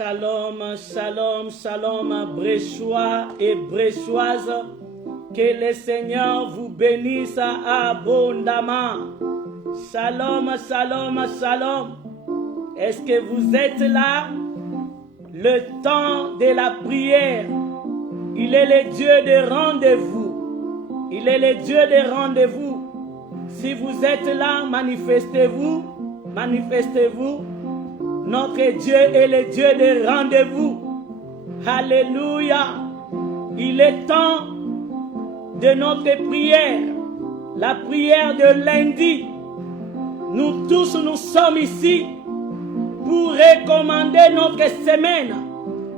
Shalom, shalom, shalom, Bréchois et Bréchoises. Que le Seigneur vous bénisse abondamment. Shalom, shalom, shalom. Est-ce que vous êtes là? Le temps de la prière. Il est le Dieu des rendez-vous. Il est le Dieu des rendez-vous. Si vous êtes là, manifestez-vous. Manifestez-vous. Notre Dieu est le Dieu des rendez-vous. Alléluia. Il est temps de notre prière. La prière de lundi. Nous tous, nous sommes ici pour recommander notre semaine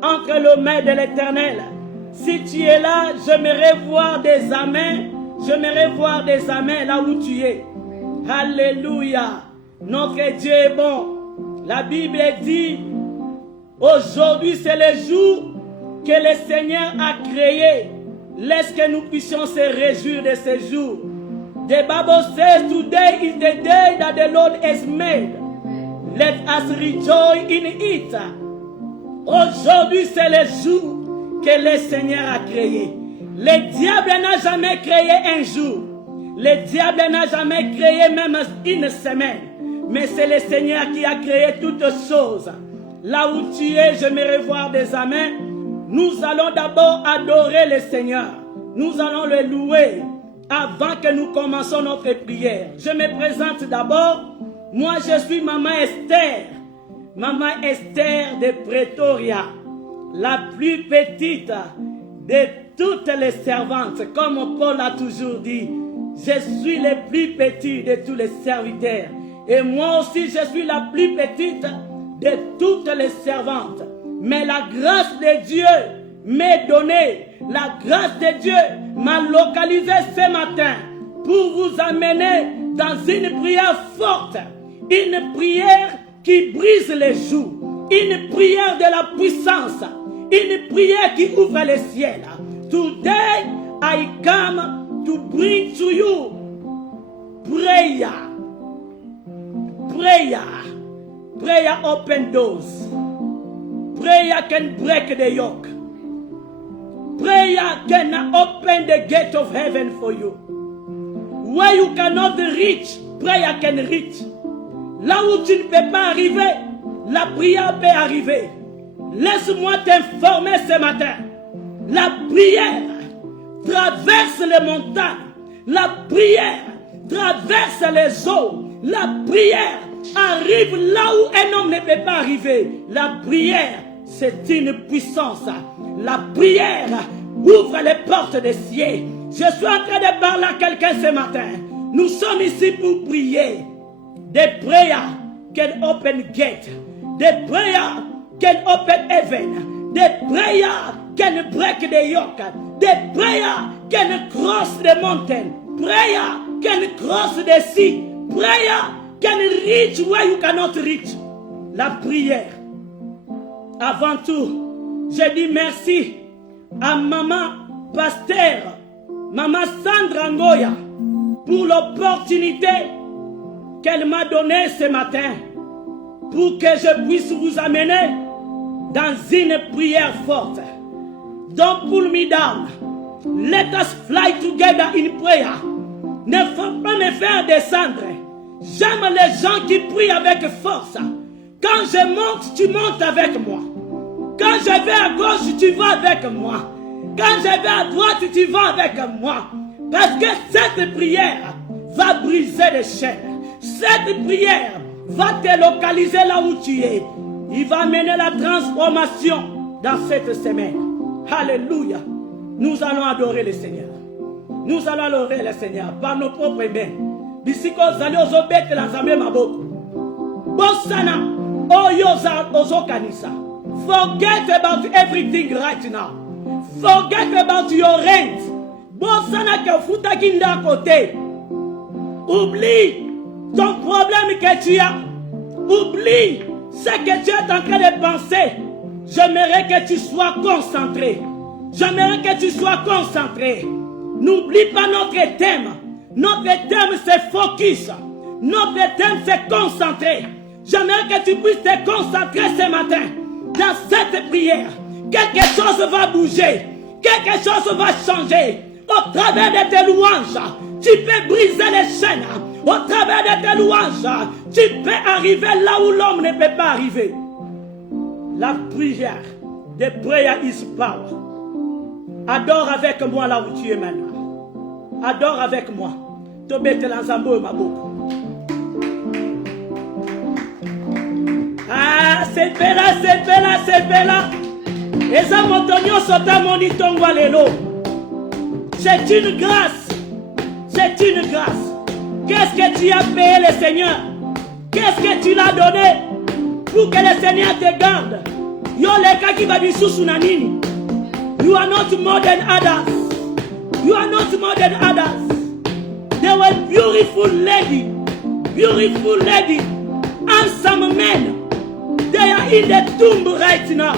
entre les mains de l'Éternel. Si tu es là, j'aimerais voir des amens. J'aimerais voir des amens là où tu es. Alléluia. Notre Dieu est bon. La Bible dit, aujourd'hui c'est le jour que le Seigneur a créé. Laisse que nous puissions se réjouir de ce jour. The Bible says, today is the day that the Lord has made. Let us rejoice in it. Aujourd'hui c'est le jour que le Seigneur a créé. Le diable n'a jamais créé un jour. Le diable n'a jamais créé même une semaine. Mais c'est le Seigneur qui a créé toutes choses. Là où tu es, j'aimerais voir des amens. Nous allons d'abord adorer le Seigneur. Nous allons le louer avant que nous commençons notre prière. Je me présente d'abord. Moi, je suis Maman Esther. Maman Esther de Pretoria. La plus petite de toutes les servantes. Comme Paul a toujours dit, je suis le plus petit de tous les serviteurs. Et moi aussi, je suis la plus petite de toutes les servantes. Mais la grâce de Dieu m'est donnée. La grâce de Dieu m'a localisé ce matin pour vous amener dans une prière forte. Une prière qui brise les joues. Une prière de la puissance. Une prière qui ouvre le ciel. Today, I come to bring to you prayer. Prayer open doors. Prayer can break the yoke. Prayer can open the gate of heaven for you. Where you cannot reach, prayer can reach. Là où tu ne peux pas arriver, la prière peut arriver. Laisse-moi t'informer ce matin. La prière traverse les montagnes. La prière traverse les eaux. La prière arrive là où un homme ne peut pas arriver. La prière, c'est une puissance. La prière ouvre les portes des cieux. Je suis en train de parler à quelqu'un ce matin. Nous sommes ici pour prier. The prayer can open gate. The prayer can open heaven. The prayer can break the yoke. The prayer can cross the mountain. Prayer can cross the sea. Prayer can reach where you cannot reach. La prière. Avant tout, je dis merci à Maman Pasteur, Maman Sandra Ngoya, pour l'opportunité qu'elle m'a donnée ce matin pour que je puisse vous amener dans une prière forte. Don't pull me down. Let us fly together in prayer. Ne faut pas me faire descendre. J'aime les gens qui prient avec force. Quand je monte, tu montes avec moi. Quand je vais à gauche, tu vas avec moi. Quand je vais à droite, tu vas avec moi. Parce que cette prière va briser les chaînes. Cette prière va te localiser là où tu es. Il va mener la transformation dans cette semaine. Alléluia. Nous allons adorer le Seigneur. Nous allons adorer le Seigneur par nos propres mains. Bisiko zali ozobete la zambe maboko. Bosana oyoza ozokanisa. Forget about everything right now. Forget about your rent. Bosana ke futa kinda côté. Oublie ton problème que tu as. Oublie ce que tu es en train de penser. J'aimerais que tu sois concentré. J'aimerais que tu sois concentré. N'oublie pas notre thème. Notre thème c'est focus. Notre thème c'est concentré. J'aimerais que tu puisses te concentrer ce matin. dans cette prière, quelque chose va bouger, quelque chose va changer. Au travers de tes louanges, tu peux briser les chaînes. Au travers de tes louanges, tu peux arriver là où l'homme ne peut pas arriver. La prière, the prayer is power. Adore avec moi là où tu es maintenant. Adore avec moi. Tobete l'ensemble ma boucle. Ah, c'est bella, c'est bella, c'est bella. Et ça montonio sota monitongo lelo. C'est une grâce. C'est une grâce. Qu'est-ce que tu as payé le Seigneur? Qu'est-ce que tu l'as donné pour que le Seigneur te garde? Yo le kaki babisusu na nini? You are not more than others. You are not more than others. They were beautiful lady, handsome men. They are in the tomb right now.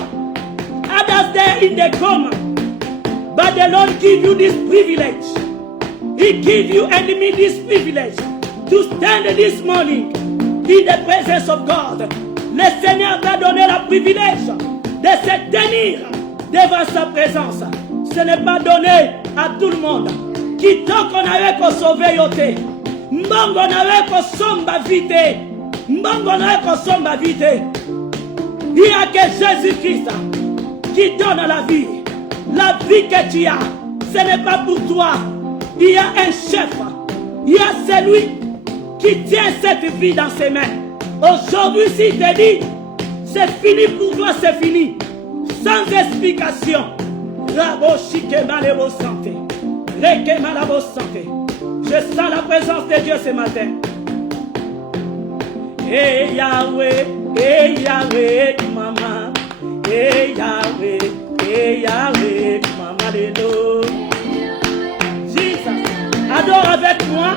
Others they are in the coma. But the Lord give you this privilege. He give you and me this privilege to stand this morning in the presence of God. Le Seigneur t'a donné la privilège de se tenir devant sa présence. Ce n'est pas donné à tout le monde. Quittons qu'on avait qu'à sauver yote. Mbongo n'avait qu'à somba vite. Mbongo n'avait qu'à somba vite. Il n'y a que Jésus-Christ qui donne la vie. La vie que tu as, ce n'est pas pour toi. Il y a un chef. Il y a celui qui tient cette vie dans ses mains. Aujourd'hui, s'il te dit, c'est fini pour toi, c'est fini. Sans explication. Je sens la présence de Dieu ce matin. Hey Yahweh, Mama. Hey Yahweh, Mama Lelo. Jesus, adore avec moi.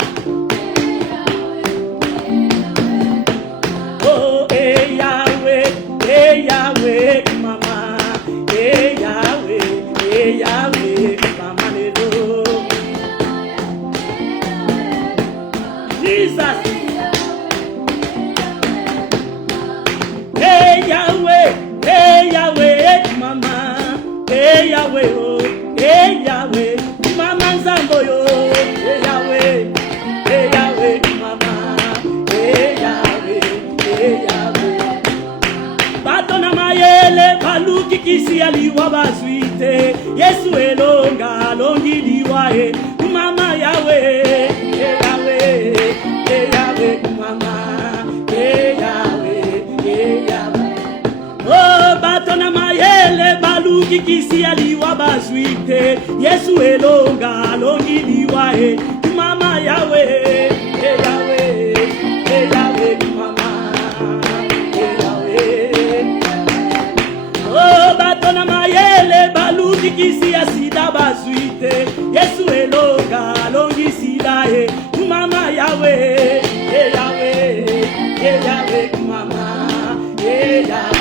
Oh, hey Yahweh, Mama. Hey Yahweh, Mama Lelo. Jesus. Hey Yahweh, Mama. Hey Yahweh, oh, hey Yahweh, Mama Zambo yo. Hey Yahweh, Mama. Hey Yahweh. Batona mayele baluki kisi aliwa bazuite. Yesu elonga longi liwae. Mama Yahweh, hey Yahweh, Mama. Hey Yahweh. Oh, batona mayele baluki kisi aliwa bazuite. Yesu elonga longi liwae. Mama Yahweh, hey Yahweh, Mama. Oh, batona mayele baluki kisi asida bazuite. Yesu elonga longi sidae. Mama Yahweh, hey Yahweh, Mama. Hey Yahweh.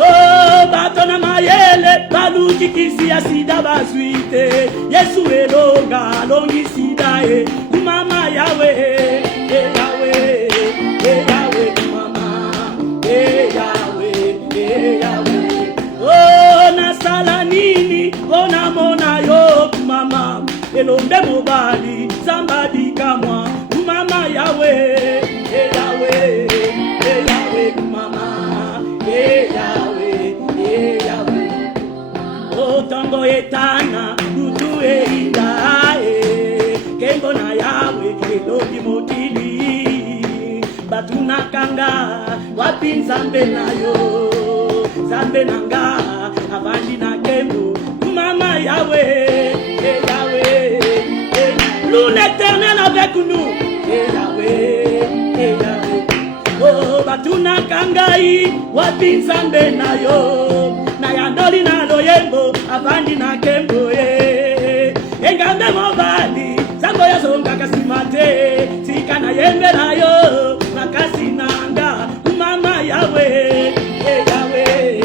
Oh, batona mayele baluki kisi asida bazuite. Yesu elonga longi sidae. Mama Yahweh, hey Yahweh, Mama. Hey Yahweh. Oh, nasala nini ona mona yo mama. Elombe mobali somebody kamwa. Mama Yahweh, hey Yahweh, Mama. Hey Yahweh. Oh, tango etana nutu einda kengo na Yahweh kelogi motili. Batuna kanga wapi nzambe na yo. Zambe nanga avandi na kembo. Mama Yahweh, hey Yahweh. Nous l'Éternel avec nous. Hey Yahweh. Oh, batuna kangai wapi nzambe na yo. Na yandoli na loyembo avandi na kembo engambe mobali zango ya zonga kasimate sika na yembe na yo makasi nanga. Mama Yahweh, hey Yahweh,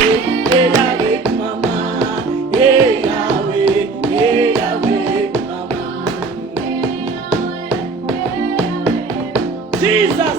Mama. Hey Yahweh, Mama. Jesus.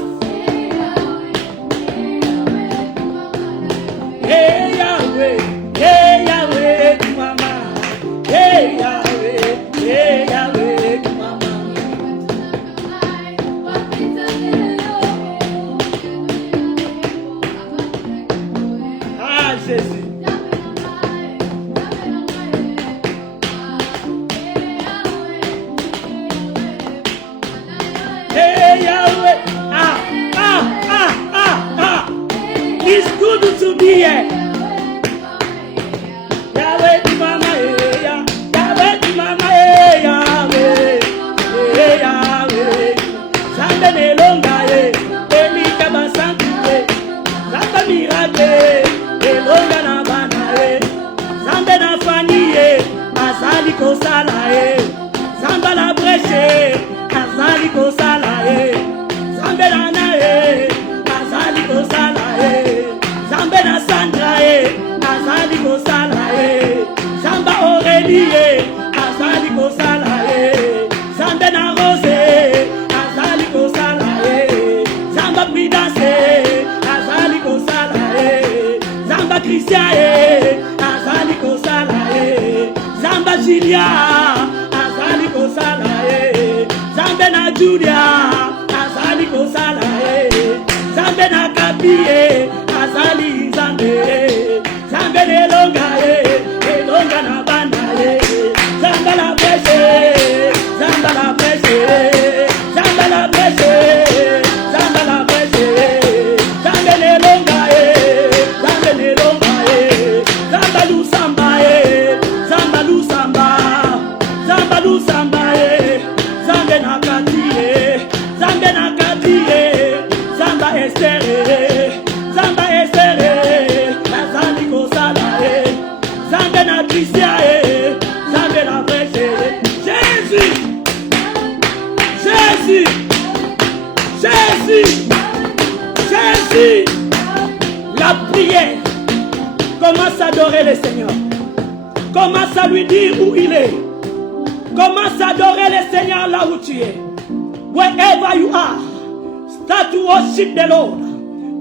prière. Yahweh di mama Yahweh di mama Yahweh Yahweh Zamba nelonga Elika basanti Zamba miracle elonga na bana Zamba na fani azali kosala Zamba la breche azali kosala Zamba na azali kosala Zamba na Sandra azali kosala Zamba Aurélie azali kosala Zamba na Rose azali kosala Zamba Prudence azali kosala Zamba Christian azali kosala Zamba Julia azali kosala Zamba na Julia azali kosala Zamba na Kapie azali Zambe Zambe nelonga elonga na bana Zamba la breche Zamba la breche Zamba la breche Zamba la breche Zambe nelonga Zamba lusamba Zamba lusamba Zamba lusamba Zambe na katie Zambe na katie Zamba estere Zamba estere Azali kosala Zamba na Christian Zamba la breche Jésus Jésus Jésus Jésus. La prière. Commence à adorer le Seigneur. Commence à lui dire où il est. Commence à adorer le Seigneur là où tu es. Wherever you are, start to worship the Lord.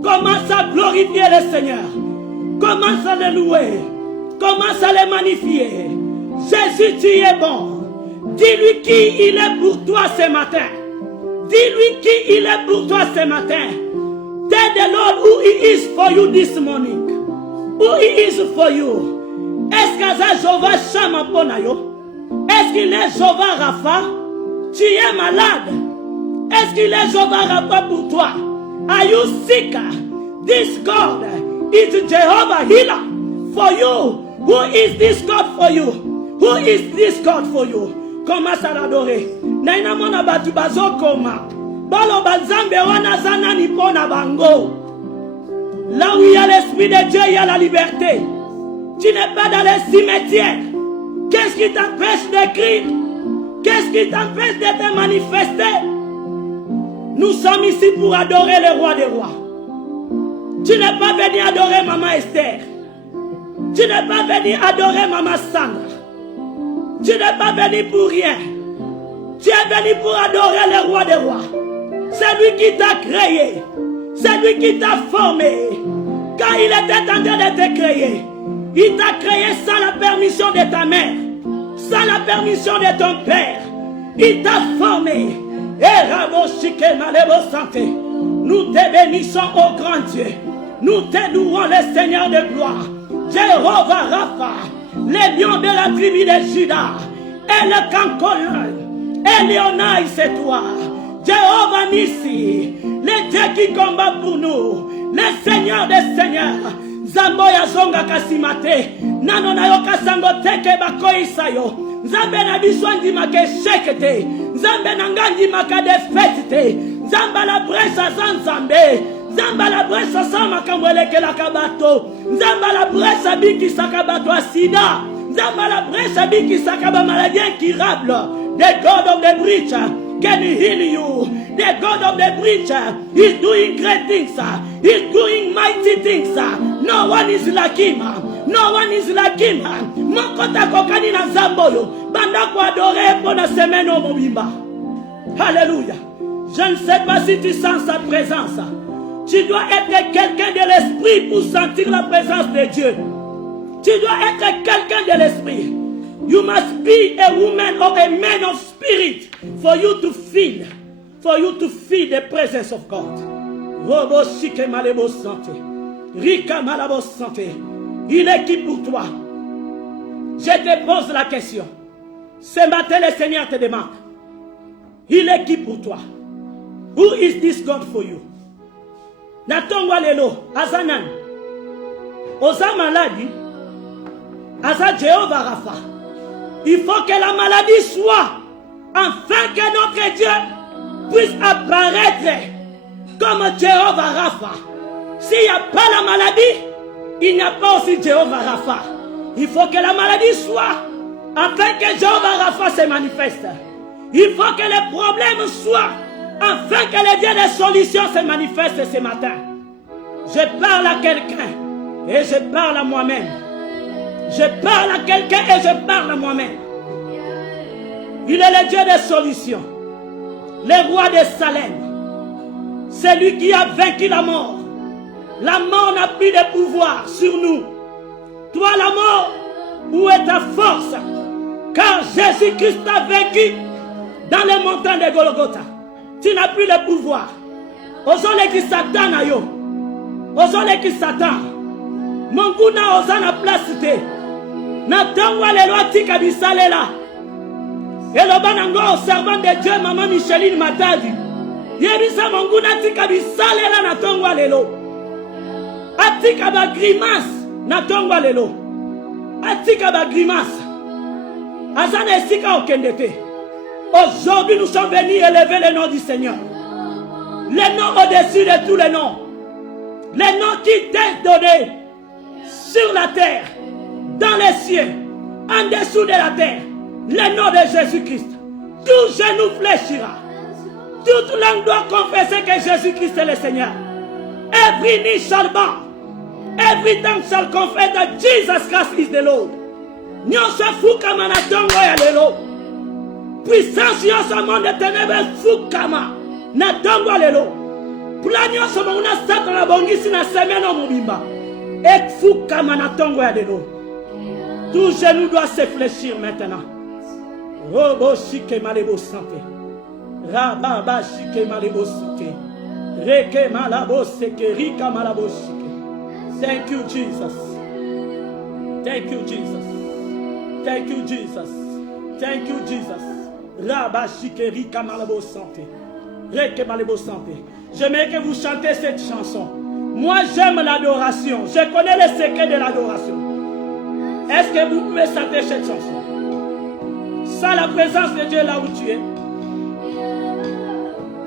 Commence à glorifier le Seigneur. Commence à le louer. Commence à le magnifier. Jésus, tu es bon. Dis-lui qui il est pour toi ce matin. Dis-lui qui il est pour toi ce matin. Tell the Lord who he is for you this morning. Who he is for you. Est-ce que Jéhovah Shammah ponayo? Est-ce qu'il est Jéhovah Rapha? Tu es malade. Est-ce qu'il est Jéhovah Rapha pour toi? Are you sick? This God is Jehovah Healer for you. Who is this God for you? Who is this God for you? Commence à l'adorer. Naina mona batu bazokoma. Balo bazambe wana zana ni pona bango. Là où il y a l'esprit de Dieu, il y a la liberté. Tu n'es pas dans les cimetières. Qu'est-ce qui t'empêche d'écrire? Qu'est-ce qui t'empêche de te manifester? Nous sommes ici pour adorer le roi des rois. Tu n'es pas venu adorer Maman Esther. Tu n'es pas venu adorer Maman Sandra. Tu n'es pas venu pour rien. Tu es venu pour adorer le roi des rois. C'est lui qui t'a créé. C'est lui qui t'a formé. Quand il était en train de te créer, il t'a créé sans la permission de ta mère, sans la permission de ton père. Il t'a formé. Et Raboshike Malebo Santé. Nous te bénissons au grand Dieu. Nous te louons le Seigneur de gloire. Jéhovah Rapha, les lions de la tribu de Juda. Et le Kankolon. Elionai, c'est toi. Jéhovah Nissi, le Dieu qui combat pour nous, le Seigneur des Seigneurs. Zamboya zonga kasimate, nano na yo kasango teke bakoi sayo. Zambe na biswandi make shekete, zambe na ngandi makade fetite, zamba la bresa zanzambe, zamba la bresa sama kamweleke la kabato, zamba la bresa biki sakabato asida, zamba la bresa biki sakaba maladie incurable. The God of the breach can heal you. The God of the breach is doing great things. He's doing mighty things. No one is like him. No one is like him. Mokota kokani na zamboyo. Banda kwa adore pona semeno mobimba. Alléluia. Je ne sais pas si tu sens sa présence. Tu dois être quelqu'un de l'esprit pour sentir la présence de Dieu. Tu dois être quelqu'un de l'esprit. You must be a woman or a man of spirit for you to feel the presence of God. Robo shike malebo santé. Rika malabo santé. Il est qui pour toi? Je te pose la question. Ce matin, le Seigneur te demande. Il est qui pour toi? Who is this God for you? Natongwa lelo, azanan. osa maladie, asa Jéhovah Rapha. Il faut que la maladie soit, afin que notre Dieu puisse apparaître comme Jéhovah Rapha. S'il n'y a pas la maladie, il n'y a pas aussi Jéhovah Rapha. Il faut que la maladie soit, afin que Jéhovah Rapha se manifeste. Il faut que les problèmes soient, afin que les dieux des solutions se manifestent ce matin. Je parle à quelqu'un et je parle à moi-même. Je parle à quelqu'un et je parle à moi-même. Il est le Dieu des solutions, le roi de Salem. C'est lui qui a vaincu la mort. La mort n'a plus de pouvoir sur nous. Toi, la mort, où est ta force? Car Jésus-Christ t'a vaincu dans les montagnes de Golgotha. Tu n'as plus de pouvoir. Ozole qui Satan na yo. Ozole qui Satan. Monguna ozana place te. Na tangwa lelo atika bisalela. Eloba nango au servant de Dieu maman Micheline Matadi. Yebisa monguna atika bisalela na tangwa lelo. Atika ba grimace na tangwa lelo. Atika ba grimace. Azana esika okendete. Aujourd'hui, nous sommes venus élever le nom du Seigneur. Le nom au-dessus de tous les noms. Le nom qui t'est donné sur la terre, dans les cieux, en dessous de la terre. Le nom de Jésus-Christ. Tout genou fléchira. Toute langue doit confesser que Jésus-Christ est le Seigneur. Every knee shall bow. Every tongue shall confess that Jesus Christ is the Lord. Nyonso fukama na tongo ya lelo. Puissance yonso monde ténèbres fukama na tongo lelo. Plan yonso mona satana bongisi na semeno mobimba. Et fukama na tongo ya lelo. Tout genou doit se fléchir maintenant. Robo shike malebo santé. Rababa shike malebo sike. Reke malabo seke rika malabo shike. Thank you, Jesus. Thank you, Jesus. Thank you, Jesus. Thank you, Jesus. Rabba shikeri kamalabo santé. Reke malebo santé. J'aimerais que vous chantez cette chanson. Moi, j'aime l'adoration. Je connais les secrets de l'adoration. Est-ce que vous pouvez chanter cette chanson? Sans la présence de Dieu là où tu es.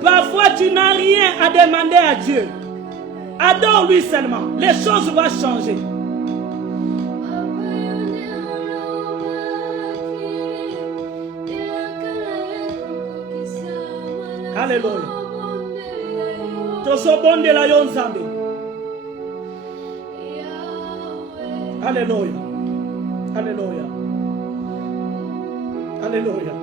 Parfois, tu n'as rien à demander à Dieu. Adore-lui seulement. Les choses vont changer. Alléluia. Tosobonde la yonzambe. Alléluia. Alléluia. Alléluia.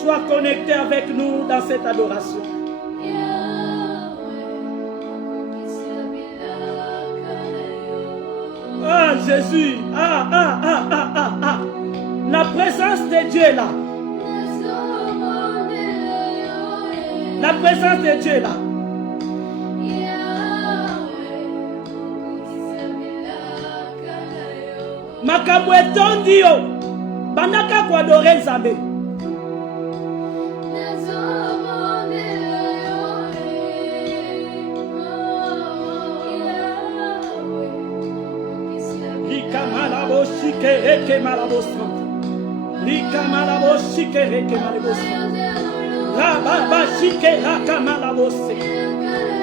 Sois connecté avec nous dans cette adoration. Ah Jésus. La présence de Dieu est là. La présence de Dieu est là. Makambo etondi yo. Bandaka kwa adore Nzambe. Rika malabo shike reke malabo sante. Rika malabo shike reke malabo sante. Rababa shike raka malabo sante.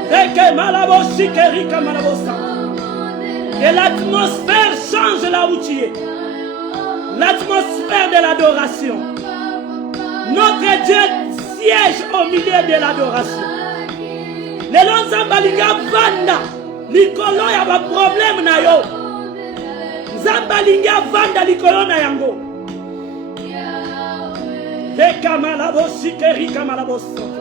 Reke malabo shike rika malabo sante. Que l'atmosphère change là où tu es. L'atmosphère de l'adoration. Notre Dieu siège au milieu de l'adoration. Les Nzambalinga vanda. Likolo ya ba problème na yo. Nzambalinga vanda likolo na yango. Reka malabo shike rika malabo sante.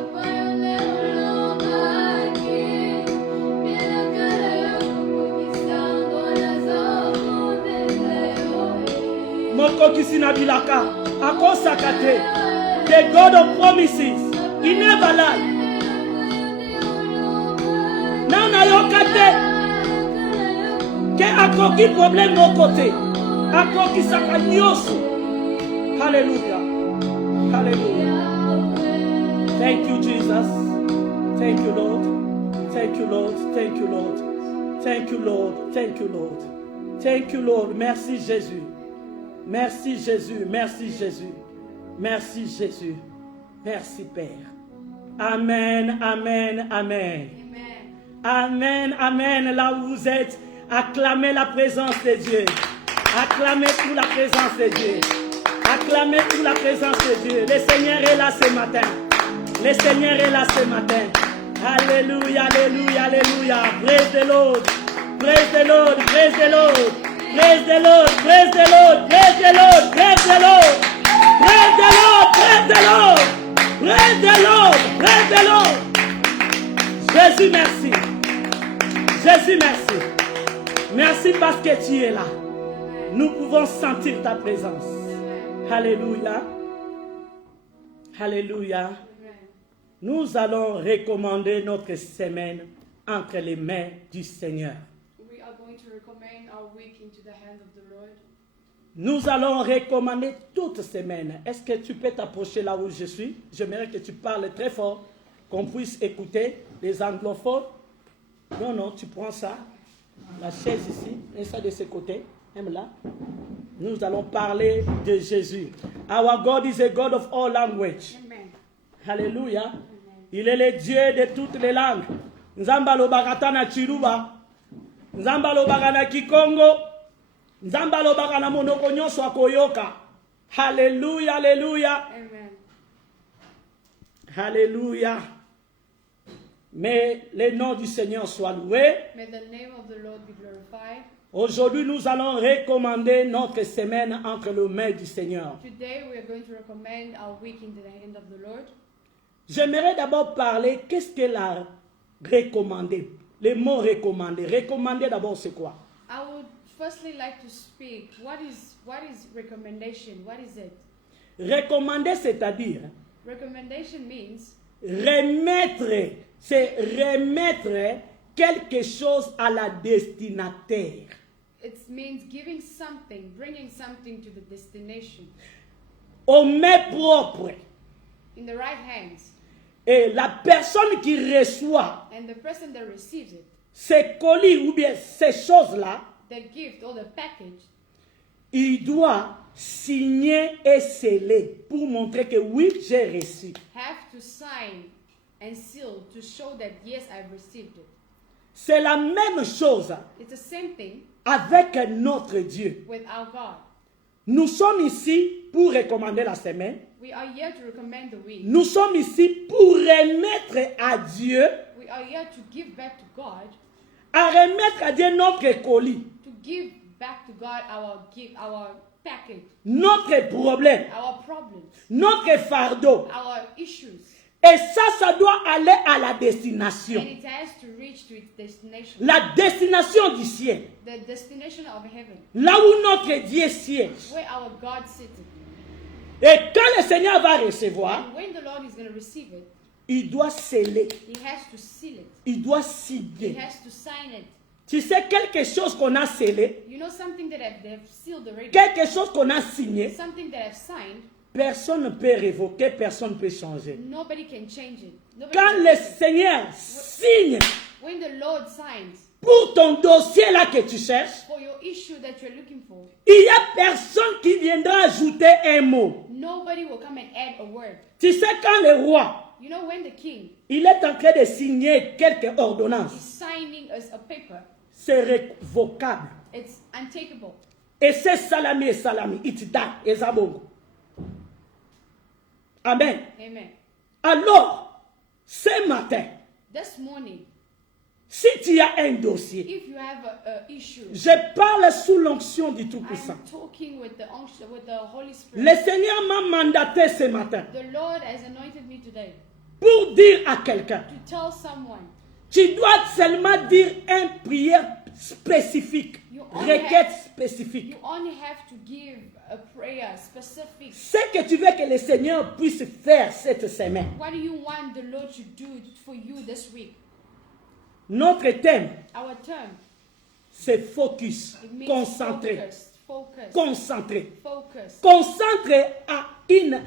Kisina bilaka akosakate. The God of promises, he never lie. Nana yokate ke akoki problème de côté. Akoki saka nyoso. Hallelujah. Hallelujah. Thank you, Jesus. Thank you, Lord. Thank you, Lord. Thank you, Lord. Thank you, Lord. Thank you, Lord. Thank you, Lord. Merci, Jésus. Merci, Jésus. Merci, Jésus. Merci, Jésus. Merci, Père. Amen, amen, amen. Amen, amen. Là où vous êtes, acclamez la présence de Dieu. Acclamez pour la présence de Dieu. Acclamez pour la présence de Dieu. Le Seigneur est là ce matin. Le Seigneur est là ce matin. Alléluia, alléluia, alléluia. Praise the Lord. Praise the Lord. Praise the Lord. Praise the Lord. Praise the Lord. Praise the Lord. Praise the Lord. Praise the Lord. Praise the Lord. Praise the Lord. Praise the Lord. Jésus, merci. Jésus, merci. Merci parce que tu es là. Nous pouvons sentir ta présence. Alléluia. Alléluia. Nous allons recommander notre semaine entre les mains du Seigneur. We are going to recommend our week into the hand of the Lord. Nous allons recommander toute semaine. Est-ce que tu peux t'approcher là où je suis? J'aimerais que tu parles très fort, qu'on puisse écouter les anglophones. Non, non, tu prends ça. La chaise ici, mets ça de ce côté, même là. Nous allons parler de Jésus. Our God is a God of all language. Amen. Alléluia. Il est le Dieu de toutes les langues. Nzamba lobaka na Chiluba. Nzamba lobaka na Kikongo. Nzamba lobaka na monoko nyonso akoyoka. Alléluia, alléluia. Amen. Alléluia. Mais le nom du Seigneur soit loué. May the name of the Lord be glorified. Aujourd'hui, nous allons recommander notre semaine entre les mains du Seigneur. Today we are going to recommend our week into the hand of the Lord. J'aimerais d'abord parler, qu'est-ce qu'elle a recommandé? Les mots recommandés. Recommander d'abord, c'est quoi? I would firstly like to speak. What is recommendation? What is it? Recommander, c'est-à-dire Recommendation means remettre, c'est remettre quelque chose à la destinataire. it means giving something, bringing something to the destination Aux mains propres. in the right hands, Et la personne qui reçoit and the person that receives it, ces colis ou bien ces choses-là, the gift or the package, il doit signer et sceller pour montrer que oui, j'ai reçu. have to sign and seal to show that yes, I've received it. C'est la même chose It's the same thing avec notre Dieu. with our God. Nous sommes ici pour recommander la semaine. We are here to recommend the week. Nous sommes ici pour remettre à Dieu, We are here to give back to God, à remettre à Dieu notre colis, to give back to God our gift, our package, notre problème, our problems, notre fardeau. our issues, Et ça doit aller à la destination. and it has to reach to its destination, La destination du ciel. the destination of heaven, Là où notre Dieu siège. where our God sits. Et quand le Seigneur va recevoir, And when the Lord is going to receive it, il doit sceller, He has to seal it. il doit He signer. has to sign it. Tu sais, quelque chose qu'on a scellé, You know something that they've sealed already, quelque chose qu'on a signé, something that I've signed, personne ne peut révoquer, personne ne peut changer. nobody can change it. Nobody Quand can le change it. Seigneur signe When the Lord signs pour ton dossier là que tu cherches, for your issue that you're looking for, il n'y a personne qui viendra ajouter un mot. nobody will come and add a word. Tu sais, quand le roi, You know, when the king il est en train de signer quelques is ordonnances, signing a paper, c'est révocable. it's untakeable. Et c'est salami et salami, itida et zabongo. Amen. Amen. Alors, ce matin, This morning, si tu as un dossier, if you have a issue, je parle sous l'onction du Tout-Puissant. I'm talking with the Holy Spirit. Le Seigneur m'a mandaté ce matin The Lord has anointed me today pour dire à quelqu'un, to tell someone, tu dois seulement dire une prière spécifique, requête spécifique. you only have to give a prayer specific. Ce que tu veux que le Seigneur puisse faire cette semaine. What do you want the Lord to do for you this week? Notre thème, Our term, c'est focus, it means concentré, focus, concentré. focus. Concentré à une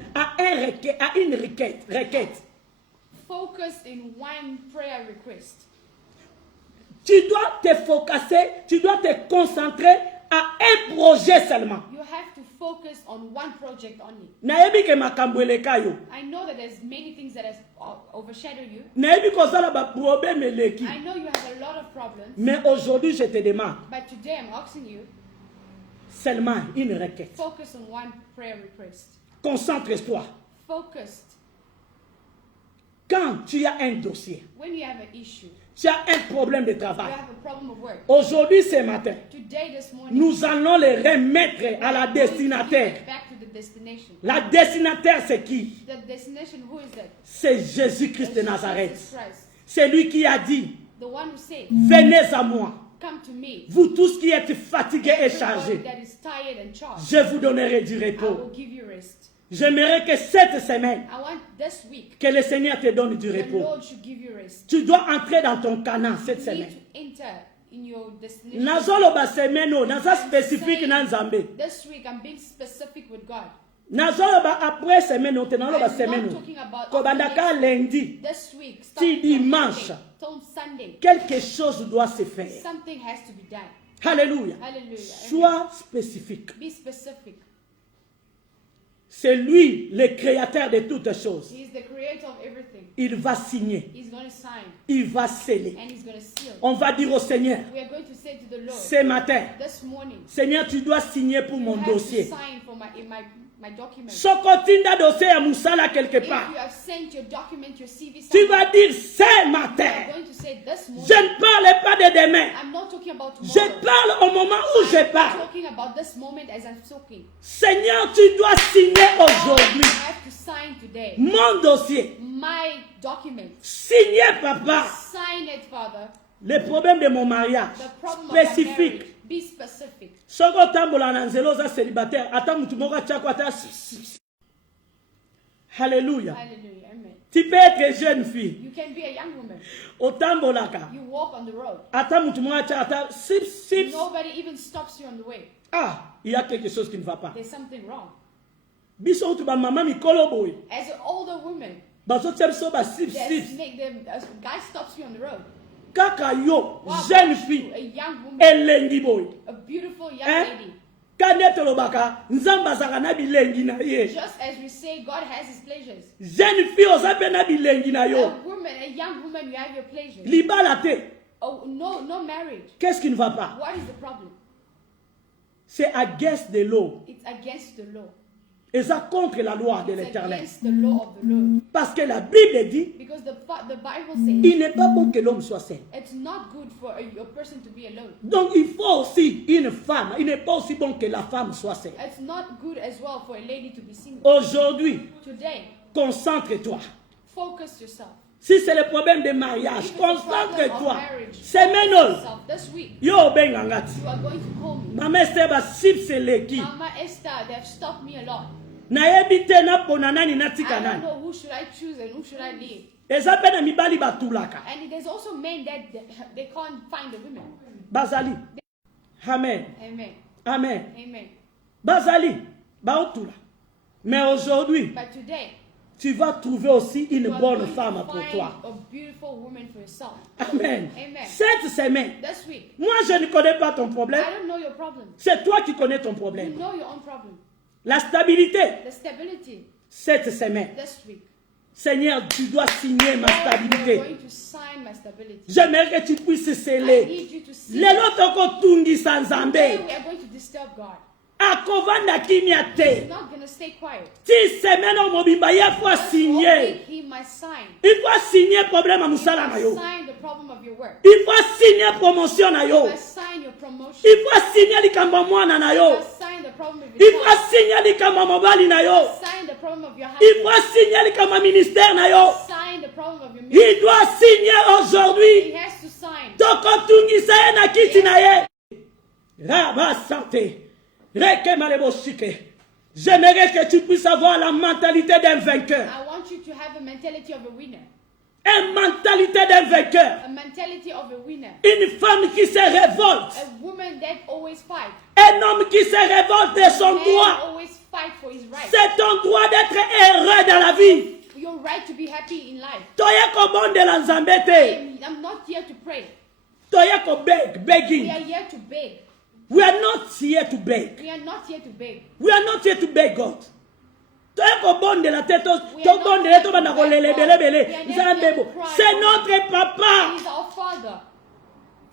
requête. Focused in one prayer request. Tu dois te focuser, tu dois te concentrer à un projet seulement. You have to focus on one project only. Nayebi ke makambo eleka yo. I know that there's many things that has overshadowed you. Nayebi kozala ba problème eleki. I know you have a lot of problems. Mais aujourd'hui, je te demande But today I'm asking you, seulement une requête. focus on one prayer request. Concentre-toi. Focused. Quand tu as un dossier, When you have an issue, tu as un problème de you travail. have a problem of work. Aujourd'hui, ce matin, Today, this morning, nous allons les remettre à la we're going to give destinataire. it back to the destination. La destinataire, c'est qui? The destination, who is that? C'est Jésus-Christ de It's Nazareth. Jesus Christ. C'est lui qui a dit, The one who said, venez à moi, come to me. vous tous qui êtes fatigués et Everybody chargés, that is tired and charged, je vous donnerai du I repos. will give you rest. J'aimerais que cette semaine, I want this week, que le Seigneur te donne du the repos. Lord should give you rest. Tu dois entrer dans ton canal cette You need semaine. to enter in your destination. Nazoloba semaine o, naza spécifique na Nzambe. This week, I'm being specific with God. Nazoloba après semaine o, te naloba I'm semaine not o. talking about Kobandaka lundi, this week. Ti Starting from dimanche. Monday till Sunday, quelque chose doit se faire. something has to be done. Alléluia. Hallelujah. Sois spécifique. Be specific. C'est lui le créateur de toutes choses. He's the creator of everything. Il va signer, He's going to sign il va sceller. and he's going to seal. On va dire au Seigneur, We are going to say to the Lord, ce matin, this morning, Seigneur, tu dois signer pour you mon have to dossier. sign for my document. Sokotinda dossier à Moussala quelque If part. you have sent your document, your CV, Tu somewhere, vas dire ce you matin. are going to say this morning. Je ne parle pas de demain. I'm not talking about Je tomorrow. parle au moment où je I'm parle. talking about this moment as I'm talking. Seigneur, tu dois signer I aujourd'hui have to sign today. mon dossier. My document. Signer, papa. Sign it, Father. Le problème de mon mariage. The problem of my Spécifique. marriage. Be specific. Soko tambola na nzela oza célibataire. Ata mutu moko atiako ata. Alléluia. Hallelujah. Amen. Tu peux être jeune fille. You can be a young woman. Otambolaka. You walk on the road. Ata mutu moko atiako ata. Sip. Nobody even stops you on the way. Ah, il y a quelque chose qui ne va pas. There's something wrong. Biso utu ba mama mikolo boy. As an older woman, Bazo tia biso ba sip. a guy stops you on the road. Kaka yo, Wow, jeune you, fille. a young woman, Elengi boy. a beautiful young Hein? lady. Kane tolobaka. Nzamba azaka na bilengi na ye. Just as we say, God has his pleasures. Jeune fille oza pe na bilengi na yo. A young woman, you have your pleasures. Libala te. Oh, no marriage. Qu'est-ce qui ne va pas? What is the problem? C'est against the law. It's against the law. Et ça contre la loi de It's l'Éternel. against the law of the Lord. Parce que la Bible dit, Because the Bible says il n'est pas bon que l'homme soit seul. it's not good for a person to be alone. Donc il faut aussi une femme. Il n'est pas aussi bon que la femme soit seule. It's not good as well for a lady to be single. Aujourd'hui, Today, concentre-toi. focus yourself. Si c'est le problème de mariage, If it's a problem of concentre-toi. marriage, Semaine, focus yourself. This week, yo bengangati. you are going to call me. Mama Esther ba sip seleki. Mama Esther, they've stopped me a lot. Nayebi te na pona nani na tika I don't nani. know who should I choose and who should I leave. Eza pe na mibali batulaka. And there's also men that they can't find the women. Bazali. Amen. Amen. Amen. Amen. Bazali. Baotula. Mais aujourd'hui, But today, tu vas trouver aussi une you are bonne going femme to pour find toi. a beautiful woman for yourself. Amen. Amen. Cette semaine, This week, moi je ne connais pas ton problème. I don't know your problem. C'est toi qui connais ton You problème. know your own problem. La stabilité, The stability cette semaine. this week. Seigneur, tu dois signer ma Lord, you are stabilité. going to sign my stability. J'aimerais que tu puisses I sceller. need you to see. Lelo tokotungisa Today Nzambe. we are going to disturb God. Akovanda kimia te. He's not going to stay quiet. Ti semaine au mobimba, il faut This whole signer. week, he must sign. Il faut signer problème à musala na yo. Sign the problem of your work. Il faut signer promotion na You yo. must sign your promotion. Il faut signer likambo mwana na You yo. must sign the problem of Il your faut child. signer likambo mobali na yo. Sign the problem of your Il husband. faut signer likambo ministère na yo. Sign the problem of your ministry. Il doit signer He aujourd'hui. has to sign. Tokotungisa ye na kiti na ye. Raba santé. J'aimerais que tu puisses avoir la mentalité d'un vainqueur. I want you to have a mentality of a winner. Une mentalité d'un vainqueur. A mentality of a winner. Une femme qui se révolte. A woman that always fights. Un homme qui se révolte de son Man droit. always fight for his right. C'est ton droit d'être heureux dans la vie. Your right to be happy in life. Toye kobonde la nzambe te. I'm not here to pray. Toyako beg, We begging. are here to beg. We are not here to beg. We are not here to beg. We are not here to beg God. Toyako bonde la tête, We to are not bonde here le to to bana beg lele God. bele bele. We are not here Nzambebo. to cry. C'est notre papa. He is our Father.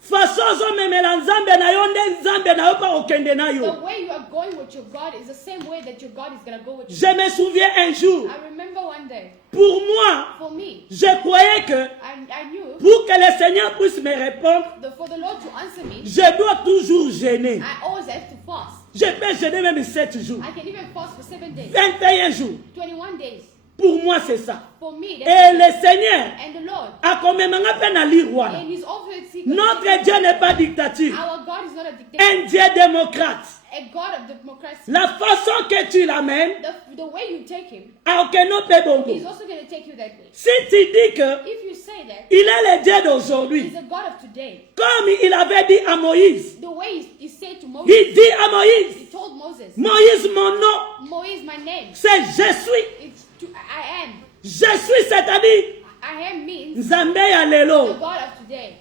Façon zo memela nzambe na yo nde nzambe na yo pa okende na The yo. way you are going with your God is the same way that your God is going to go with you. Je me souviens un jour, I remember one day, pour moi, for me, je croyais que I knew pour que le Seigneur puisse me répondre, for the Lord to answer me, je dois toujours jeûner. I always have to fast. Je peux jeûner même 7 jours, I can even fast for 7 days, 21 jours. 21 days. Pour moi, c'est ça. For me, Et that's le Seigneur and the Lord. a quand même un peine à lire. Voilà. And He's obviously Notre Dieu n'est pas dictature. our God is not a dictator, Un Dieu démocrate. a God of democracy. La façon que tu l'amènes, The way you take Him, à aucun autre bongo. He's also going to take you that way. Si tu dis que If you say that, il est le Dieu d'aujourd'hui, He's a God of today. comme il avait dit à Moïse, The way He said to Moses, il dit à Moïse, He told Moses, Moïse, mon nom, Moïse, my name, c'est je suis. it's I am. Je suis, c'est-à-dire, I am means Nzambe ya the lelo. God of today.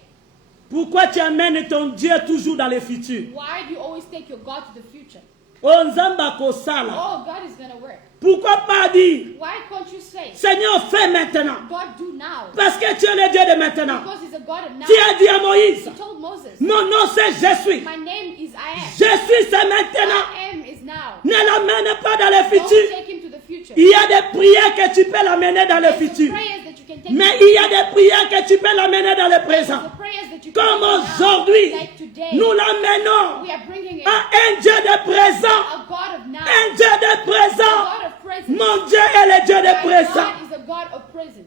Pourquoi tu amènes ton Dieu toujours dans le futur? Why do you always take your God to the future? Oh, Nzamba kosala. Oh, God is going to work. Pourquoi pas dire, Why can't you say, Seigneur, fais maintenant? God, do now? Parce que tu es le Dieu de maintenant. Because He's a God of now. Tu as dit à Moïse, He told Moses, mon nom c'est je suis. my name is I am. Je suis, c'est maintenant. I am is now. Ne l'amène pas dans le Don't futur. take Him to the future. Il y a des prières que tu peux l'amener dans le There's the futur. prayers that you can take Mais to il y a des prières que tu peux l'amener dans le présent. the prayers that you can Comme take now. aujourd'hui, Like today, nous l'amenons we are bringing in à un Dieu de présent. a God of now. Un Dieu de A présent. God of present. Mon Dieu est le Dieu de My présent. God is a God of present.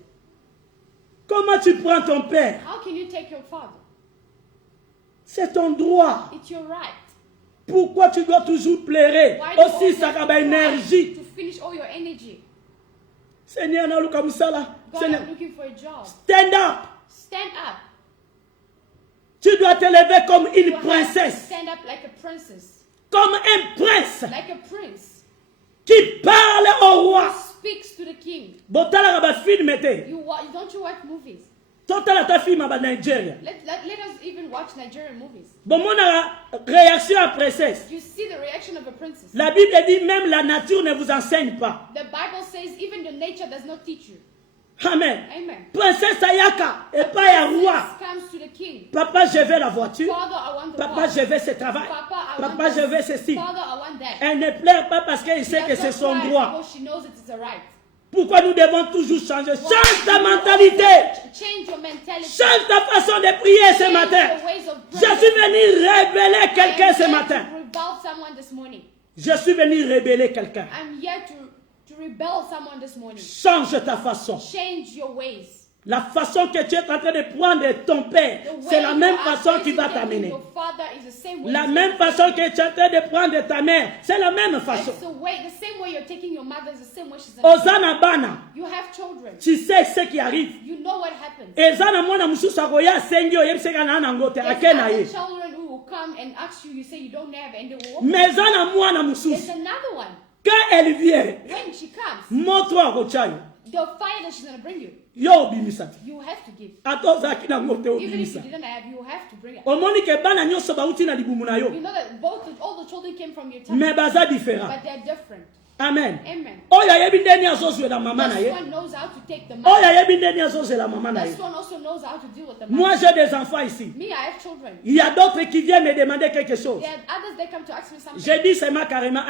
Comment tu prends ton père? How can you take your father? C'est ton droit. It's your right. Pourquoi tu dois toujours pleurer? Why do you Aussi, always ça have a to cry énergie. to finish all your energy? Seigneur, na luka musala. God, Seigneur, I'm looking for a job. stand up. Stand up. Tu dois te lever comme You une have to princesse. stand up like a princess, Comme un prince like a prince. qui parle au roi. Speaks to the king. Botala ba film ete. Don't you watch movies? Totala ta film ba Nigeria. Let us even watch Nigerian movies. Bon, mon réaction à princesse. You see the reaction of a princess. La Bible dit même la nature ne vous enseigne pas. The Bible says even the nature does not teach you. Amen. Amen. Princesse Ayaka et pas ya roi. Princess comes to the king. Papa, je veux la voiture. Father, I want the Papa, car. je veux ce travail. Papa, Papa, je veux ceci. Father, I want that. Elle ne pleure pas parce qu'elle She sait que does c'est not son cry droit. because she knows it is a right. Pourquoi nous devons toujours changer? Change ta You mentalité. always change your mentality. Change ta façon de prier ce Change matin. your ways of Je praying. suis venu révéler quelqu'un ce I'm here matin. to rebel someone this morning. Je suis venu révéler quelqu'un. I'm here to rebel someone this morning. Change ta façon. Change your ways. La façon que tu es en train de prendre ton père, The way c'est la même you are façon qui va taking t'amener. your father is the same way. La you même take façon que tu es en train de prendre ta mère, c'est la même It's façon. the same way you're taking your mother is the same way she's gonna Ozana bana, You have children. tu sais ce qui arrive. You know what happens. Ezana mwana mususu akoya asengi oyebiseka na nangote There's akena other ye. children who will come and ask you, you say you don't have, and they will walk. Mais ezana mwana There's mususu, another one. quand elle vient, When she comes, moto akochayo, the fire that she's gonna bring you, yo obimisa. you have to give. Ata ozalaki na ngote Even if obimisa. you didn't have, you have to bring it. Omoni ke bana nyonso bauti na libumu na yo, You know that all the children came from your tummy, mais baza différent. but they're different. Amen. Amen. Oyo ayebi ndeni azozwela mama na This ye. one knows how to take the Oyo money. ayebi ndeni azozwela mama na ye. This one also knows how to deal with the Moi money. j'ai des enfants ici. Me, I have children. Il y a d'autres qui viennent me demander quelque chose. There are others that come to ask me something. Je dis seulement carrément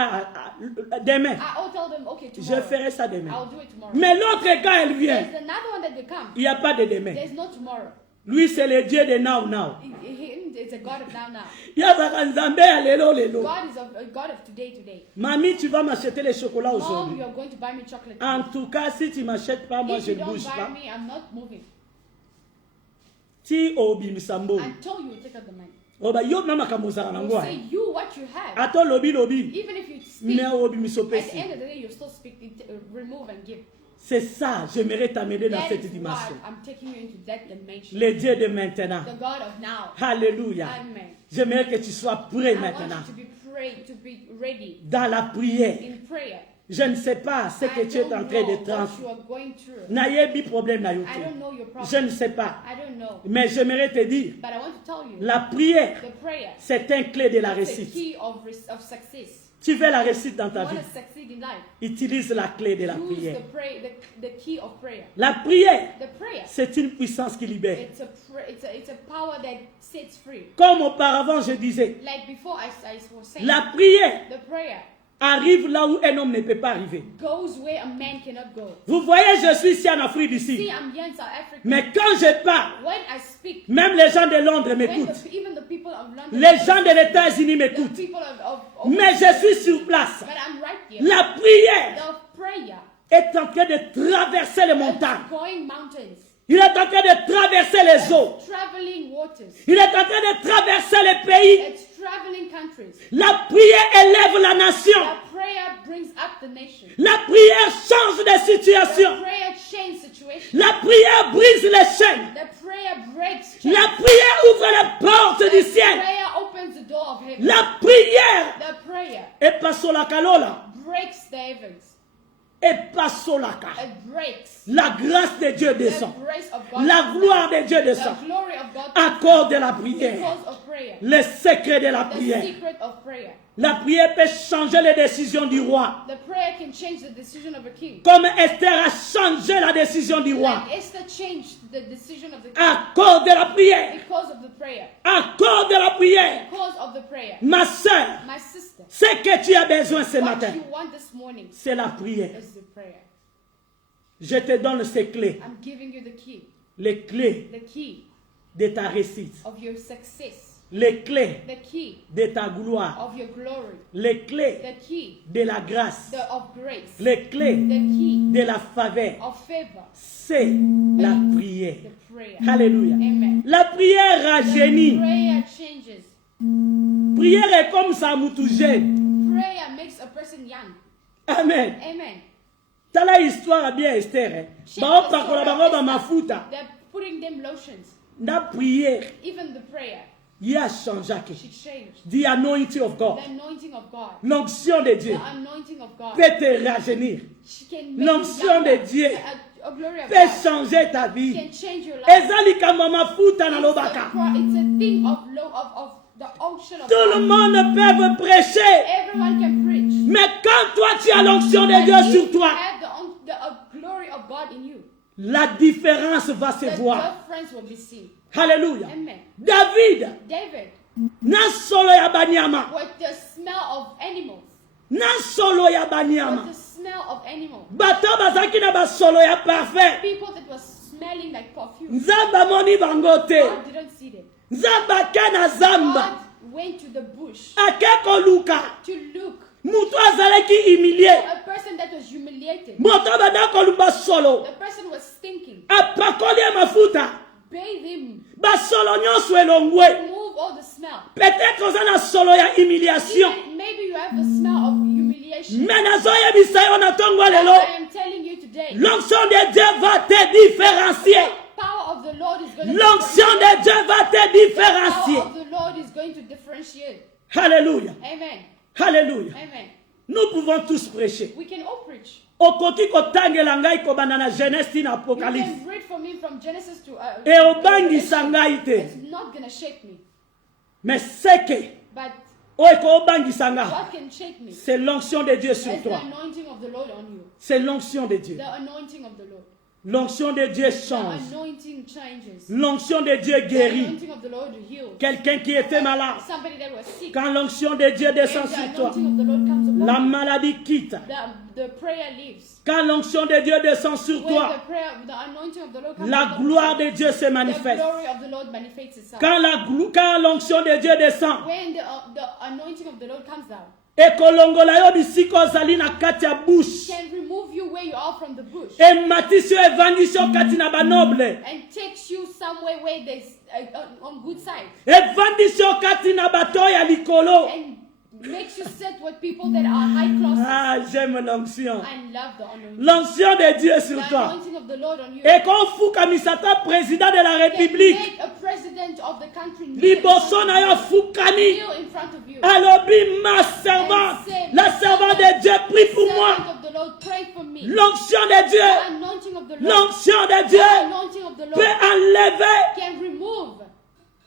demain. I'll tell them, okay, Je tomorrow. ferai ça demain. I'll do it tomorrow. Mais l'autre quand elle vient, There's another one that they come. il n'y a pas de demain. There's no tomorrow. Lui c'est le Dieu de now now. It's a God of now. Yazaka nzambe ya lelo lelo. God is a God of today. Mamie, tu vas m'acheter les chocolats Mom, aujourd'hui. you're going to buy me chocolate. En tout cas, si tu m'achètes pas, moi If je you ne don't bouge buy pas. me, I'm not moving. Ti obimisambo. Until you take out the money. Oba yo mama kamozala na You ngwa. say you what you have. Ato lobi lobi. Even if you speak, Mais at obimisopesi. the end of the day, you still speak, remove and give. C'est ça, j'aimerais t'amener dans That cette is why dimension. I'm taking you into that dimension. Le Dieu de maintenant. The God of now. Alléluia. Amen. J'aimerais que tu sois prêt I want maintenant. you to be ready Dans la prière. in prayer. Je ne sais pas ce que I tu es don't en train de know what transmettre. you are going through. Nayebi problème na I yote. don't know your Je problem. ne sais pas. I don't know. Mais j'aimerais te dire, But I want to tell you, la prière, the prayer c'est un clé de la is the réussite. key of success. Tu veux la réussite dans You ta want vie, to succeed in life. utilise la clé de la Use prière. the key of prayer. La prière, The prayer. c'est une puissance qui libère. It's a power that sets free. Comme auparavant je disais, Like before I was saying, la prière the prayer arrive là où un homme ne peut pas arriver. goes where a man cannot go. Vous voyez, je suis ici en Afrique du See, Sud. I'm here in South Africa. Mais quand je parle, When I speak, même les gens de Londres when m'écoutent. even the people of London, Les gens de États-Unis the m'écoutent. people of Mais je suis sur place. but I'm right here. La prière The prayer est en train de traverser les montagnes. going mountains, Il est en train de traverser les eaux. traveling waters, Il est en train de traverser les pays. it's traveling countries. La prière élève la nation. The prayer brings up the nation. La prière change de situation. The prayer changes situations. La prière brise les chaînes. The prayer breaks chains. La prière ouvre les portes du The ciel. prayer opens the door of heaven. La prière The prayer est passée la calola. breaks the heavens. Et passée la ca. It breaks. La grâce de Dieu The descend. grace of God. La gloire de Dieu The descend. glory of God. Accorde la prière. Because of prayer. Le secret de la The prière. secret of prayer. La prière peut changer les décisions du roi. The prayer can change the decision of a king. Comme Esther a changé la décision du roi. Like Esther changed the decision of the king Accorde la prière. because of the prayer. Accorde la prière. Because of the prayer. Ma soeur, My sister, ce que tu as besoin ce what matin, you want this morning c'est la prière. is the prayer. Je te donne ces clés. I'm giving you the key. Les clés The key de ta réussite. of your success. Les clés The key de ta gloire. of your glory. Les clés The key de la grâce. of grace. Les clés The key de la faveur. of favor. C'est la prière. The prayer. Alléluia. Amen. La prière rajeunit. Prayer changes. Prière est comme ça, moutou jeune. Prayer makes a person young. Amen. Amen. Tala histoire bien Esther. Hein. Bao pakola bango ba mafuta. They're putting them lotions. Na prière, Even the prayer, il a changé. she changed. The anointing of God. The anointing of God. L'onction de Dieu The anointing of God. peut te rajeunir. She can make L'onction you younger. de Dieu A glory of peut God changer ta vie. can change your life. Ezali kama mafuta na It's lobaka. a thing of the ocean of Tout le God. monde peut prêcher. Everyone can preach. Mais quand toi tu as l'onction de But Dieu if sur you toi, have the glory of God in you, la différence va se the voir. difference will be seen. Alléluia. Amen. David, David, na solo ya banyama. with the smell of animals, Na solo ya with banyama. the smell of animals, Bato bazaki na basolo ya parfait. people that was smelling like perfume, Nzamba moni bango te. God didn't see them. Nzamba ke na zamba. God went to the bush Ake koluka. to look Mutu azalaki humilié. a person that was humiliated. Moto bada kolumba solo. The person was stinking. Apakoli ya mafuta. Bathe him. Basolo nyonso elongwe. Remove all the smell. Peut-être oza na solo ya humiliation. Even, maybe you have the smell of humiliation. Mais nazoyebisa yo na tongo As lelo. I am telling you today, L'onction de Dieu va te différencier. the power of the Lord is going to L'onction de Dieu va te The différencier. power of the Lord is going to differentiate. Alléluia. Amen. Alléluia. Amen. Nous pouvons tous prêcher. We can all preach. Okoki kotangela ngai kobanda na Genèse ti na You Apocalypse. can read for me from Genesis to E obangisa ngai te. It's not going to shake me. Mais seke But oyo ekobangisa nga, what can shake me is c'est l'onction de Dieu sur the toi. anointing of the Lord on you. C'est l'onction de Dieu. The anointing of the Lord. L'onction de Dieu The change. anointing changes. L'onction de Dieu The guérit. anointing of the Lord heals. Quelqu'un qui était malade, Somebody that was sick. quand l'onction de Dieu When descend the sur toi, anointing of the Lord comes upon la you, maladie quitte. the prayer leaves. Quand l'onction de Dieu descend sur When toi, the anointing of the Lord comes la upon gloire you, de Dieu se the manifeste. glory of the Lord manifests itself. Quand l'onction de Dieu descend, When the anointing of the Lord comes down, ekolongola yo bisika ozali na kati ya bush, can remove you where you are from the bush ematisi yo evandisi yo kati na banoble, and takes you somewhere where there's on good side evandisi yo kati na bato ya likolo. and makes you sit with people that are high class. Ah, j'aime l'onction. I love the anointing. L'onction de Dieu sur The toi. anointing of the Lord on you. Ekofukamisa ta président de la Can République. make a president of the country kneel in Liboso front na yo of you. fukami. Kneel in front of you. Alobi ma servante, la servante de Dieu prie pour moi. Servant of Lord, pray for me. L'onction de Dieu, The anointing of the Lord, l'onction de the Dieu anointing of the peut Lord enlever can remove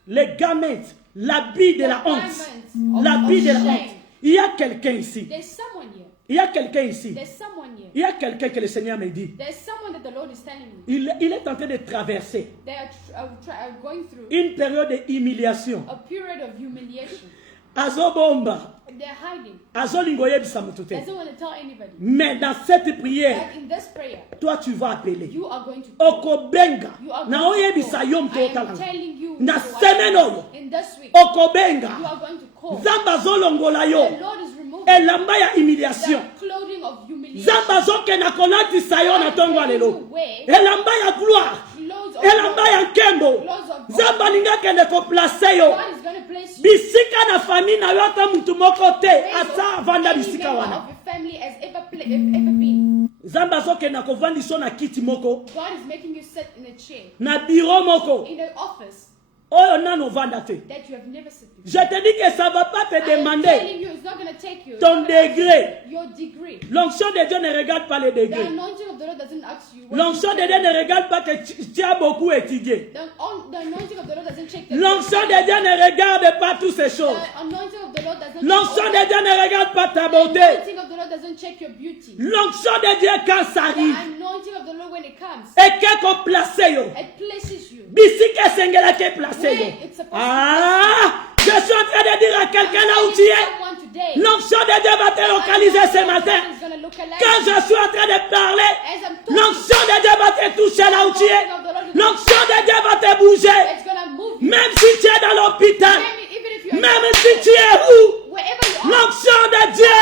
les gamètes, l'habit de la honte. garments L'habit of de la shame. honte. Il y a quelqu'un ici. There's someone here. Il y a quelqu'un ici. There's someone here. Il y a quelqu'un que le Seigneur me dit. There's someone that the Lord is telling me. Il est en train de traverser They are going through une période d'humiliation. a period of humiliation. Azobomba. They're hiding. Azolingo yebisa mutu te. Doesn't want to tell anybody. Mais dans cette prière, But in this prayer, toi tu vas appeler. you are going to call. Okobenga. You are Na going to oyebisa call. yom I am totalanga. telling you, Na what semaine oyo. in this week, Okobenga. you are going to call. Zamba zolongola The yo. Lord is removing Elamba ya humiliation. the clothing of humiliation. Zamba zoke na kolatisa yo na tongo Telling you lelo. where Elamba ya gloire. clothes of Elamba glory. ya nkembo. Clothes of Zamba glory. linga kende ko place yo. God is going to place you. Bisika na famille na yo ata mutu moko te. Place Asa of vanda any bisika member wana. of your family has ever been. Zamba zoke na kovandisa na kiti moko. God is making you sit in a chair, Na bureau moko. in an office Oyo nano vanda te. that you have never sat before. Je te dis que ça va pas te I am demander telling you, it's not going to take you ton degré. your degree. L'onction de Dieu ne regarde pas les The degrés. anointing of the Lord doesn't ask you. what L'onction you de Dieu ne regarde pas que tu as beaucoup étudié. The anointing of the Lord doesn't check the L'onction de Dieu ne regarde pas toutes ces choses. The anointing of the Lord doesn't L'onction check de Dieu ne regarde pas ta The beauté. anointing of the Lord doesn't check your beauty. L'onction de Dieu quand ça The arrive. anointing of the Lord when it comes, Et qu'on place yo. it places you Bisi que sengela que place yo. where it's supposed Ah, je suis en train de dire à to quelqu'un là où be. tu es. Someone today. L'onction de Dieu va te localiser ce matin. Is going to localize Quand you. je suis en train de parler, As I'm talking, l'onction de Dieu va te toucher là où tu es. the anointing of the Lord is L'onction de Dieu va te bouger. it's going to move you. Même si tu es dans l'hôpital, Even if you're même si tu es où, wherever you are, l'onction de Dieu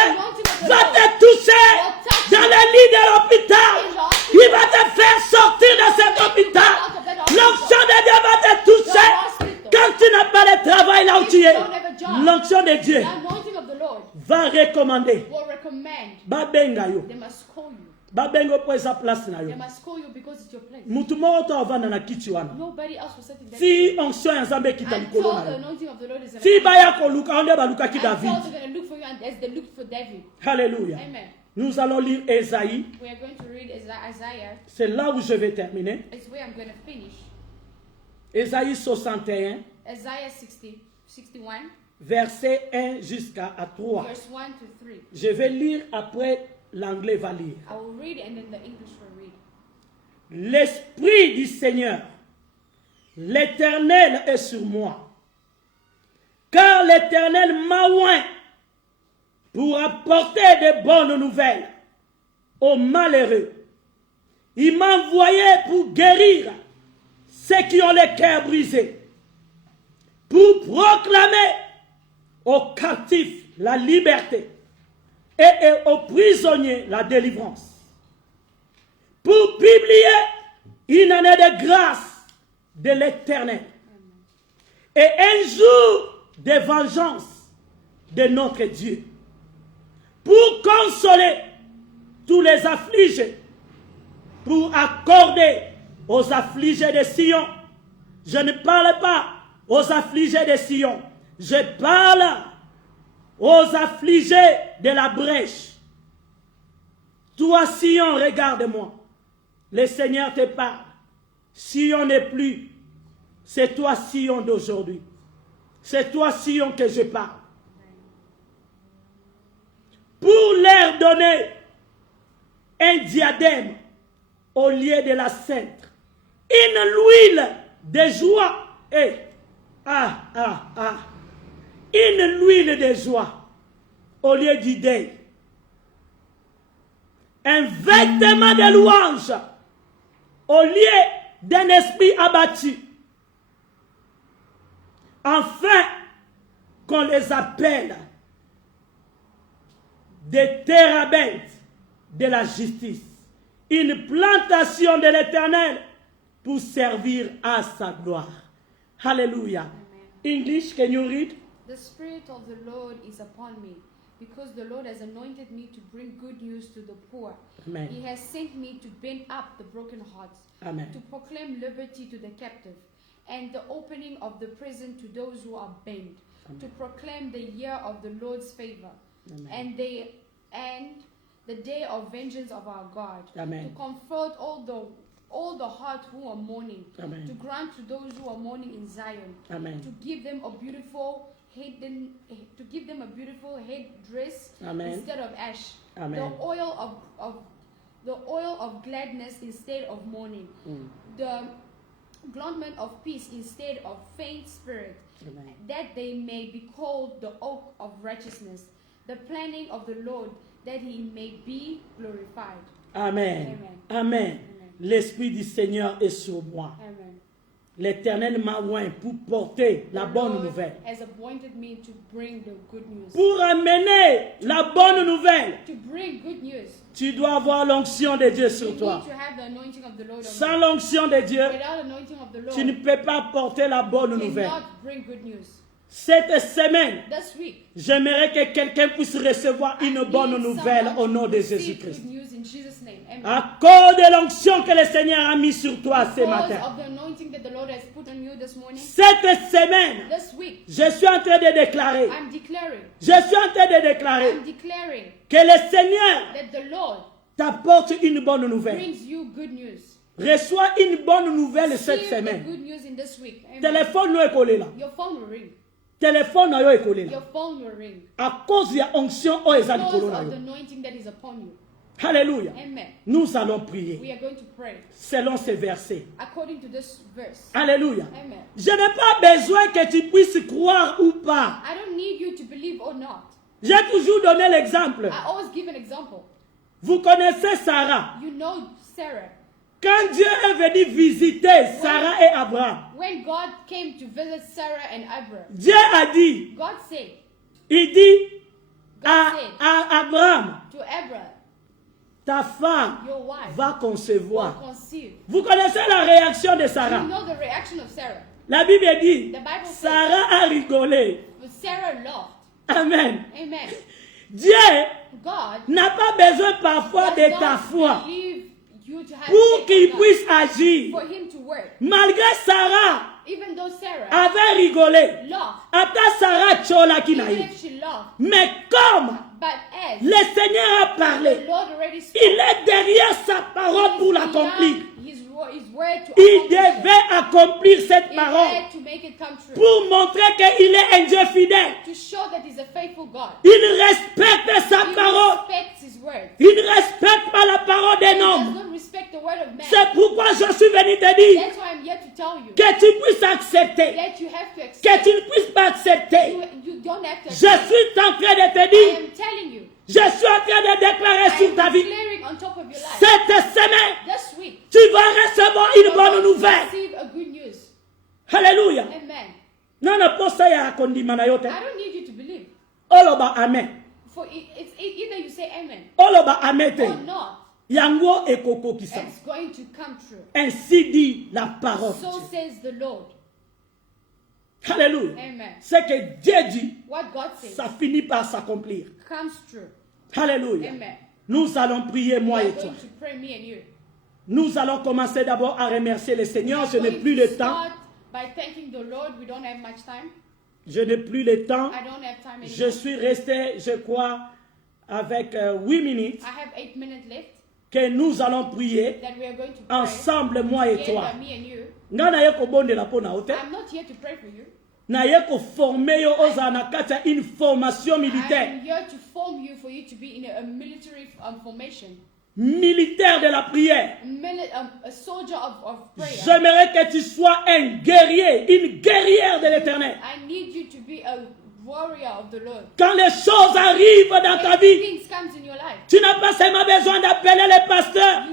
va te toucher dans le lit de l'hôpital. Il va te faire sortir de cet hôpital. L'onction de Dieu va te toucher quand tu n'as pas de travail là où tu es. L'onction de Dieu the anointing of the Lord va recommander. will recommend. Babenga yo. They must call you. Babenga po esa place na yo. They must call you because it's your place. Mutu moko to avanda na kiti wana. Nobody else will sit in that Si onction ya Nzambe kita until likolo the na yo. anointing of the Lord is in Si baya koluka onde baluka ki until David. they're going to look for you and as they looked for David. Alléluia. Amen. Nous allons lire Ésaïe. We are going to read Isaiah. C'est là où je vais terminer. It's where I'm going to finish. Ésaïe 61, Isaiah 61, verset 1 jusqu'à 3. verse 1 to 3. Je vais lire après, l'anglais va lire. I will read and then the English will read. L'Esprit du Seigneur, l'Éternel est sur moi. Car l'Éternel m'a oint pour apporter de bonnes nouvelles aux malheureux. Il m'a envoyé pour guérir ceux qui ont le cœur brisé, pour proclamer aux captifs la liberté et aux prisonniers la délivrance, pour publier une année de grâce de l'Éternel et un jour de vengeance de notre Dieu, pour consoler tous les affligés, pour accorder aux affligés de Sion. Je ne parle pas aux affligés de Sion, je parle aux affligés de la brèche. Toi, Sion, regarde-moi. Le Seigneur te parle. Sion n'est plus. C'est toi, Sion d'aujourd'hui. C'est toi, Sion, que je parle. Pour leur donner un diadème au lieu de la cendre, une huile de joie et une huile de joie au lieu du deuil, un vêtement de louange au lieu d'un esprit abattu, afin qu'on les appelle des térabintes de la justice, une plantation de l'Éternel pour servir à sa gloire. Hallelujah. English, can you read? The Spirit of the Lord is upon me, because the Lord has anointed me to bring good news to the poor. Amen. He has sent me to bend up the broken hearts, Amen. to proclaim liberty to the captive, and the opening of the prison to those who are bound, to proclaim the year of the Lord's favor, Amen. and the day of vengeance of our God. Amen. To comfort all the heart who are mourning. Amen. To grant to those who are mourning in Zion. Amen. To give them a beautiful headdress Amen. instead of ash. Amen. The oil of gladness instead of mourning. The garment of peace instead of faint spirit. Amen. That they may be called the oak of righteousness, the planting of the Lord, that he may be glorified. Amen. Amen. Amen. Amen. L'Esprit du Seigneur est sur moi. Amen. L'Éternel m'a oint pour porter la The bonne Lord nouvelle. has appointed me to bring the good news. Pour amener la bonne nouvelle, To bring good news. tu dois avoir l'onction de Dieu You sur need toi. to have the anointing of the Lord on Sans you. l'onction de Dieu, Without anointing of the Lord, tu ne peux pas porter la bonne you nouvelle. cannot bring good news. Cette semaine, This week, j'aimerais que quelqu'un puisse recevoir une bonne nouvelle au nom de Jésus-Christ. Good news in Jesus' name. Amen. À cause de l'onction que le Seigneur a mis sur toi ce Because matin. of the anointing that the Lord has put on you this morning, Cette semaine, this week, je suis en train de déclarer, I'm declaring que le Seigneur that the Lord t'apporte une bonne nouvelle. brings you good news. Reçois une bonne nouvelle cette Receive the semaine. good news in this week. Amen. Téléphone nous est collé là. Your phone will ring. Téléphone nous est collé là. Your phone will ring. À cause de l'onction oh, Because ezali kolo na of yo. the anointing that is upon you. Alléluia. Amen. Nous allons prier We are going to pray selon ces versets. according to this verse. Alléluia. Amen. Je n'ai pas besoin que tu puisses croire ou pas. I don't need you to believe or not. J'ai toujours donné l'exemple. I always give an example. Vous connaissez Sarah. You know Sarah. Quand Dieu est venu visiter Sarah et Abraham, When God came to visit Sarah and Abraham, Dieu a dit, God said il dit à Abraham, to Abraham, ta femme your wife va will concevoir. conceive. Vous connaissez la réaction de Sarah. You know the reaction of Sarah. La Bible dit, The Bible says, Sarah a rigolé. but Sarah laughed. Amen. Amen. Dieu God n'a pas besoin parfois de does ta not foi believe you to have pour faith qu'il in God, puisse agir. for him to work. Malgré Sarah Even though Sarah avait rigolé, laughed, ata Sarah chola qui n'a even eu. if she laughed, Mais comme but as le Seigneur a the parlé, Lord already spoke, il est derrière sa parole pour l'accomplir. his word to Il accomplish it. devait accomplir cette He parole had to make it come true. pour montrer qu'il est un Dieu fidèle. To show that he's a faithful God. Il respecte sa He parole. respects his word. Il ne respecte pas la parole He d'un does homme. not respect the word of man. C'est pourquoi je suis venu te dire That's why I'm here to tell you que tu puisses accepter, that you have to que accept. tu ne puisses pas accepter. You don't have to Je accept. suis en train de te I dire, am telling you. je suis en train de déclarer I sur am ta vie, declaring on top of your life. cette semaine, This week, tu vas recevoir une you're bonne going to nouvelle. receive a good news. Alléluia. Amen. Non, non, pas ça, il y a un condiment na yote. I don't need you to believe. Oloba amen. For either you say amen Oloba amen te. or not, Yango ekoko kisa. it's going to come true. Ainsi dit la parole. de So Dieu. says the Lord. Alléluia. Amen. Ce que Dieu dit, What God says ça finit par s'accomplir. comes true. Alléluia. Amen. Nous allons prier, We moi are et toi. going to pray, me and you. Nous allons commencer d'abord à remercier le We Seigneur. are Je n'ai going plus to le temps. start by thanking the Lord. We don't have much time. Je n'ai plus le temps. I don't have time Je anymore. suis resté, je crois, avec 8 minutes I have 8 minutes left que nous allons prier that we are going to pray. ensemble, moi et toi. Together, me and you. Nga na ye kobondela mpo na yo te. I'm not here to pray for you. Na ye koforme yo ozala na kati ya une formation militaire. I'm here to form you for you to be in a military formation. Militaire de la prière. A soldier of prayer. J'aimerais que tu sois un guerrier, une guerrière de l'éternel. I need you to be a warrior of the Lord. Quand les choses arrivent dans ta When vie, things comes in your life, tu n'as pas seulement besoin d'appeler les pasteurs.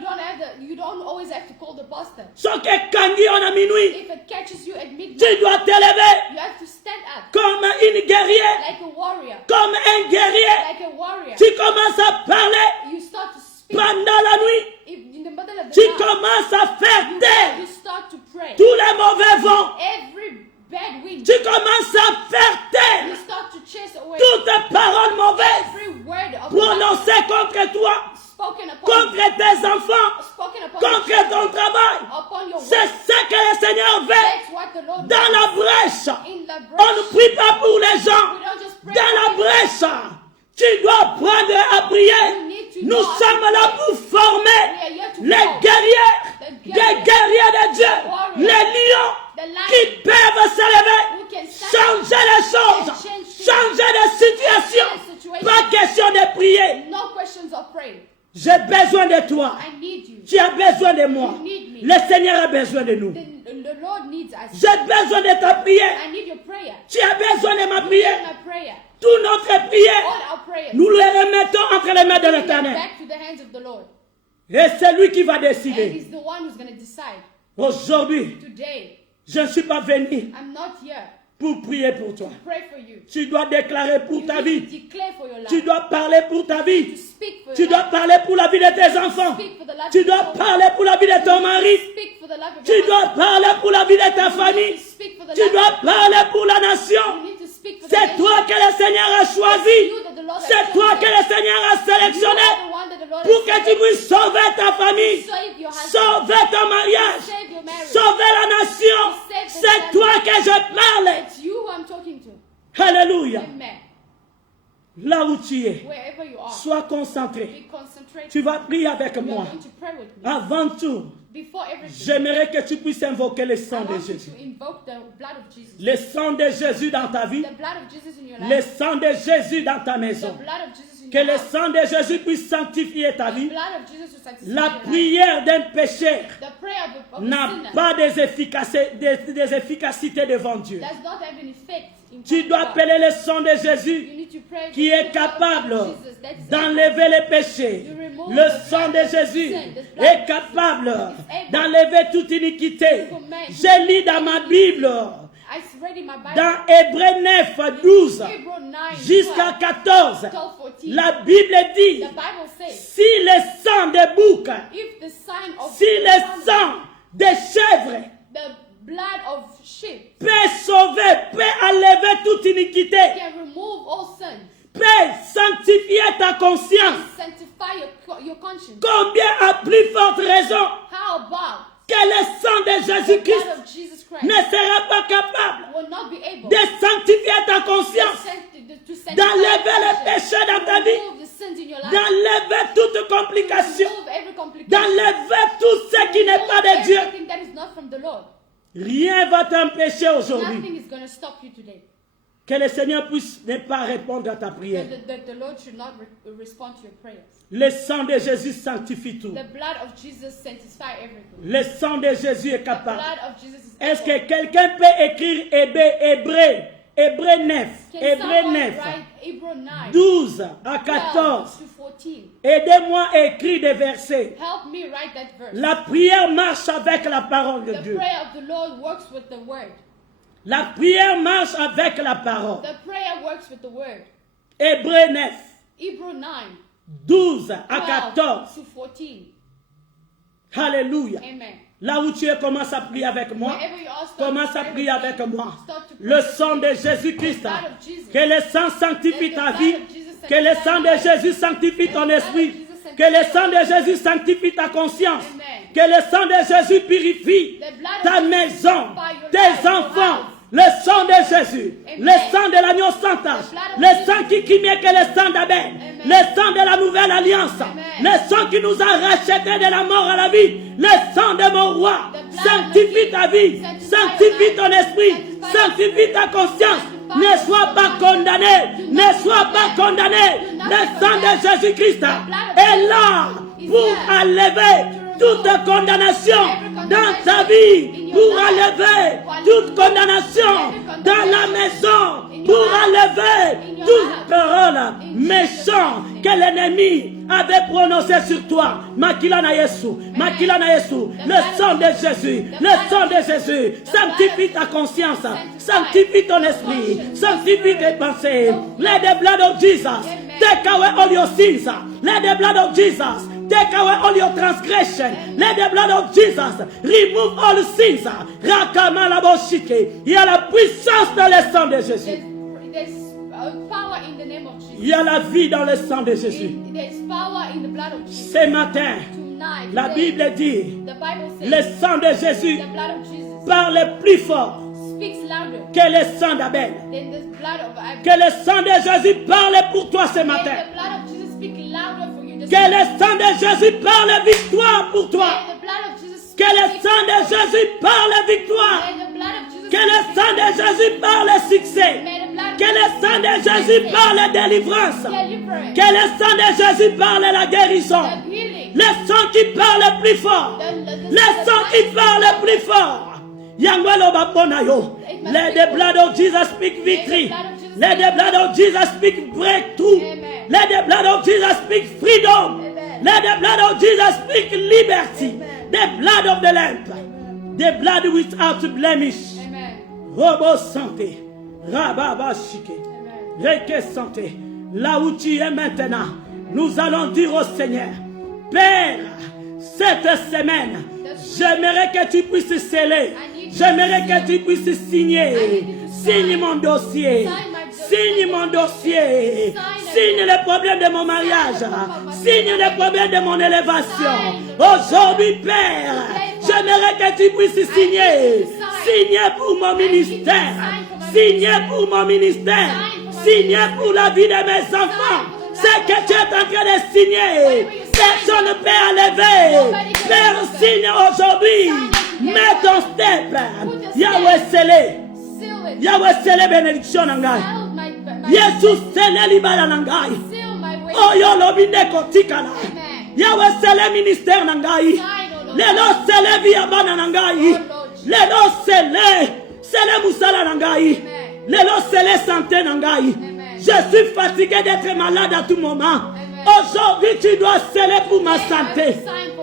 you don't always have to call the pastor. Ce que Kangi on a minuit, If it catches you at midnight, tu dois t'élever you have to stand up comme une guerrière, like a warrior. comme un guerrier. Like a warrior. Tu commences à parler You start to speak pendant la nuit. in the middle of the Tu night. commences à faire taire You start to pray. tous les mauvais vents. Every bad wind. Tu commences à faire You taire start to chase away toutes les paroles mauvaises every word of prononcées contre toi, spoken upon contre you, tes enfants, spoken upon contre your ton children, travail. upon your C'est work. ça que le Seigneur veut. That's what the Lord Dans wants. la brèche, In the on ne breach. prie pas pour les gens. We don't just pray Dans la for people. brèche, tu dois apprendre à prier. You need to Nous sommes là pour former We are here to les form guerriers, des guerriers de Dieu, les lions qui peuvent se lever, changer les choses, changer les situations. Pas question de prier. No questions of praying. J'ai besoin de toi. I need you. Tu as besoin de moi. You need me. Le Seigneur a besoin de nous. The Lord needs us. J'ai besoin de ta prière. I need your prayer. Tu as besoin de ma You need prière. my prayer. Toute notre prière, All our prayers. nous les remettons entre les mains de Bring them l'Éternel. back to the hands of the Lord. Et c'est lui qui va And décider. He's the one who's going to decide. Aujourd'hui, Today, je ne suis pas venu I'm not here pour prier pour toi. to pray for you. Tu dois déclarer pour You ta need vie. to declare for your life. Tu dois parler pour ta To vie. speak for Tu your dois life. parler pour la vie de tes enfants. Speak for the life Tu of your dois children. parler pour la vie de ton mari. Speak for the life of Tu your dois husband. parler pour la vie de ta You need famille. to speak for the Tu life dois of parler pour la nation. You need to speak for the C'est nation. toi que le Seigneur a choisi. You that the Lord has C'est toi chosen. que le Seigneur a You sélectionné are the one that the Lord pour has que tu chosen. puisses sauver ta famille, Save your husband. sauver ton mariage, Save your marriage. sauver la nation. C'est toi que je parle. It's you who I'm talking to. Alléluia. Amen. Là où tu es, Wherever you are, sois concentré. be concentrated. Tu vas prier avec You are moi. going to pray with me. Avant tout, Before everything, j'aimerais que tu puisses invoquer le I sang de want you Jésus. to invoke the blood of Jesus. Le sang de Jésus dans ta vie. The blood of Jesus in your Le life. sang de Jésus dans ta The maison. blood of Jesus in Que your le house. sang de Jésus puisse sanctifier ta The vie. blood of Jesus will sanctify La your life. prière d'un pécheur The prayer of a n'a sinner pas des efficacités devant Dieu. does not have an effect in Tu front dois of God. appeler le sang de Jésus You need to pray qui the est blood of capable Jesus that is d'enlever les péchés. Le sang de Jésus est capable d'enlever toute iniquité. Je lis dans ma Bible, I read in my Bible. dans Hébreux 9, 12 Hebrew 9, jusqu'à 14, 12, 14. la Bible dit, The Bible says, si le sang de bouc, if the sign of si le sang de chèvre the blood of sheep peut sauver, peut enlever toute iniquité, can remove all sin, peut sanctifier ta conscience, sanctify your conscience, combien à plus forte raison how about que le sang de the Jésus-Christ blood of Jesus Christ ne sera pas capable will not be able de sanctifier ta conscience, to sanctify d'enlever your les conscience, péchés dans ta vie, remove the sins in your life, d'enlever toute complication, remove every complication, d'enlever tout ce qui n'est pas de Dieu. everything that is not from the Lord. Rien va t'empêcher aujourd'hui. Nothing is going to stop you today. Que le Seigneur puisse ne pas répondre à ta prière. The Lord should not respond to your prayers. Le sang de Jésus sanctifie tout. The blood of Jesus sanctifies everything. Le sang de Jésus est The capable. blood of Jesus is Est-ce able. que quelqu'un peut écrire Hébreux 9, Can Hébreux someone 9, write Hebrew 9, 12 à 12 14. to 14? Aidez-moi à écrire des versets. Help me write that verse. La prière marche avec la parole de The Dieu. prayer of the Lord works with the word. La prière marche avec la parole. The prayer works with the word. Hébreux 9, Hebrew 9, 12 à 12 14. to 14. Alléluia. Amen. Là où tu es, commence à prier avec moi. Wherever you are, start Commence to à pray prier with me. avec moi. Start to pray Le with sang me. de Jésus-Christ. The blood of Jesus. Que le sang sanctifie Let the ta blood vie. of Jesus Que le sanctify sang de your life. Jésus sanctifie ton Let the blood of esprit. Jesus sanctify Que le your sang de life. Jésus sanctifie ta conscience. Amen. Que le sang de Jésus purifie The blood of ta Jesus maison, sanctify your tes life, your enfants. house. Le sang de Jésus, Amen. le sang de l'agneau sans tache, The blood of le Jesus. sang qui mieux que le sang d'Abel, Amen. le sang de la nouvelle alliance, Amen. le sang qui nous a rachetés de la mort à la vie, le sang de mon roi. The blood Sanctifie of ta vie, Jesus. sanctifie Sanctify ton your esprit, life. sanctifie ta conscience. Sanctify Ne your sois pas conscience. condamné, Do ne not sois be pas condemned. condamné. Do not Le be sang de condemned. Jésus-Christ The blood of est Jesus là is pour there enlever to toute remove condamnation every dans condemnation ta vie, in your pour life. enlever For toute remove condamnation every dans la condemnation maison, in your pour house, enlever in your toute house. parole In Jesus' méchante name. que l'ennemi avait prononcée sur toi. Makilana Yesu, Makilana Yesu, le sang de Jésus, le sang de Jésus, sanctifie ta conscience, sanctifie ton esprit, sanctifie tes pensées. Let the blood of Jesus take away all your sins. Let the blood of Jesus take away all your transgression. Let the blood of Jesus remove all sins. Rakamalaboshike. Il y a la puissance dans le sang de Jésus. There's power in the name of Jesus. Il y a la vie dans le sang de Jésus. There's power in the blood of Jesus. Ce matin, Tonight, la today, Bible dit, the Bible says le sang de Jésus the blood of Jesus parle plus fort speaks louder que le sang d'Abel. than the blood of Abel. Que le sang de Jésus parle pour toi ce May matin. the blood of Jesus speak louder for you Que le sang de Jésus parle victoire pour toi. May the blood of Jesus Que le speak sang de Jésus parle victoire. May the blood of Jesus Que le sang de Jésus parle succès. May the blood of Que le sang de Jésus parle délivrance. deliverance, Que le sang de Jésus parle la guérison. the healing, Le sang qui parle plus fort. Le sang qui parle plus fort. Yangwelo baponayo. Let the blood of Jesus speak victory. Let the blood of Jesus speak breakthrough. Amen. Let the blood of Jesus speak freedom. Amen. Let the blood of Jesus speak liberty. Amen. The blood of the Lamb. The blood without blemish. Amen. Robo santé. Rababa shike. Amen. Reke santé. Là où tu es maintenant, nous allons dire au Seigneur, Père, cette semaine, j'aimerais que tu puisses sceller. J'aimerais que tu puisses signer. Signe mon dossier. Signe mon dossier. Signe les problèmes de mon mariage. Signe les problèmes de mon élévation. Aujourd'hui, Père, j'aimerais que tu puisses signer. Signer pour mon ministère. Signer pour mon ministère. Signer pour la vie de mes enfants. C'est que tu es en train de signer. Personne ne peut enlever. Père, signe aujourd'hui. Mets ton step. Yahweh scellé. Seal it. Yahweh scellé bénédiction nangai. Seal my Yesu scellé libala nangai. seal my way. Oyo lobinde kotikala. Amen. Yahweh scellé ministère nangai. Sign, O Lord. Lelo scellé via bana nangai. Lelo scellé. Scellé musala nangai. Lelo scellé santé nangai. Je suis fatigué d'être malade à tout moment. Aujourd'hui, tu dois sceller pour ma santé.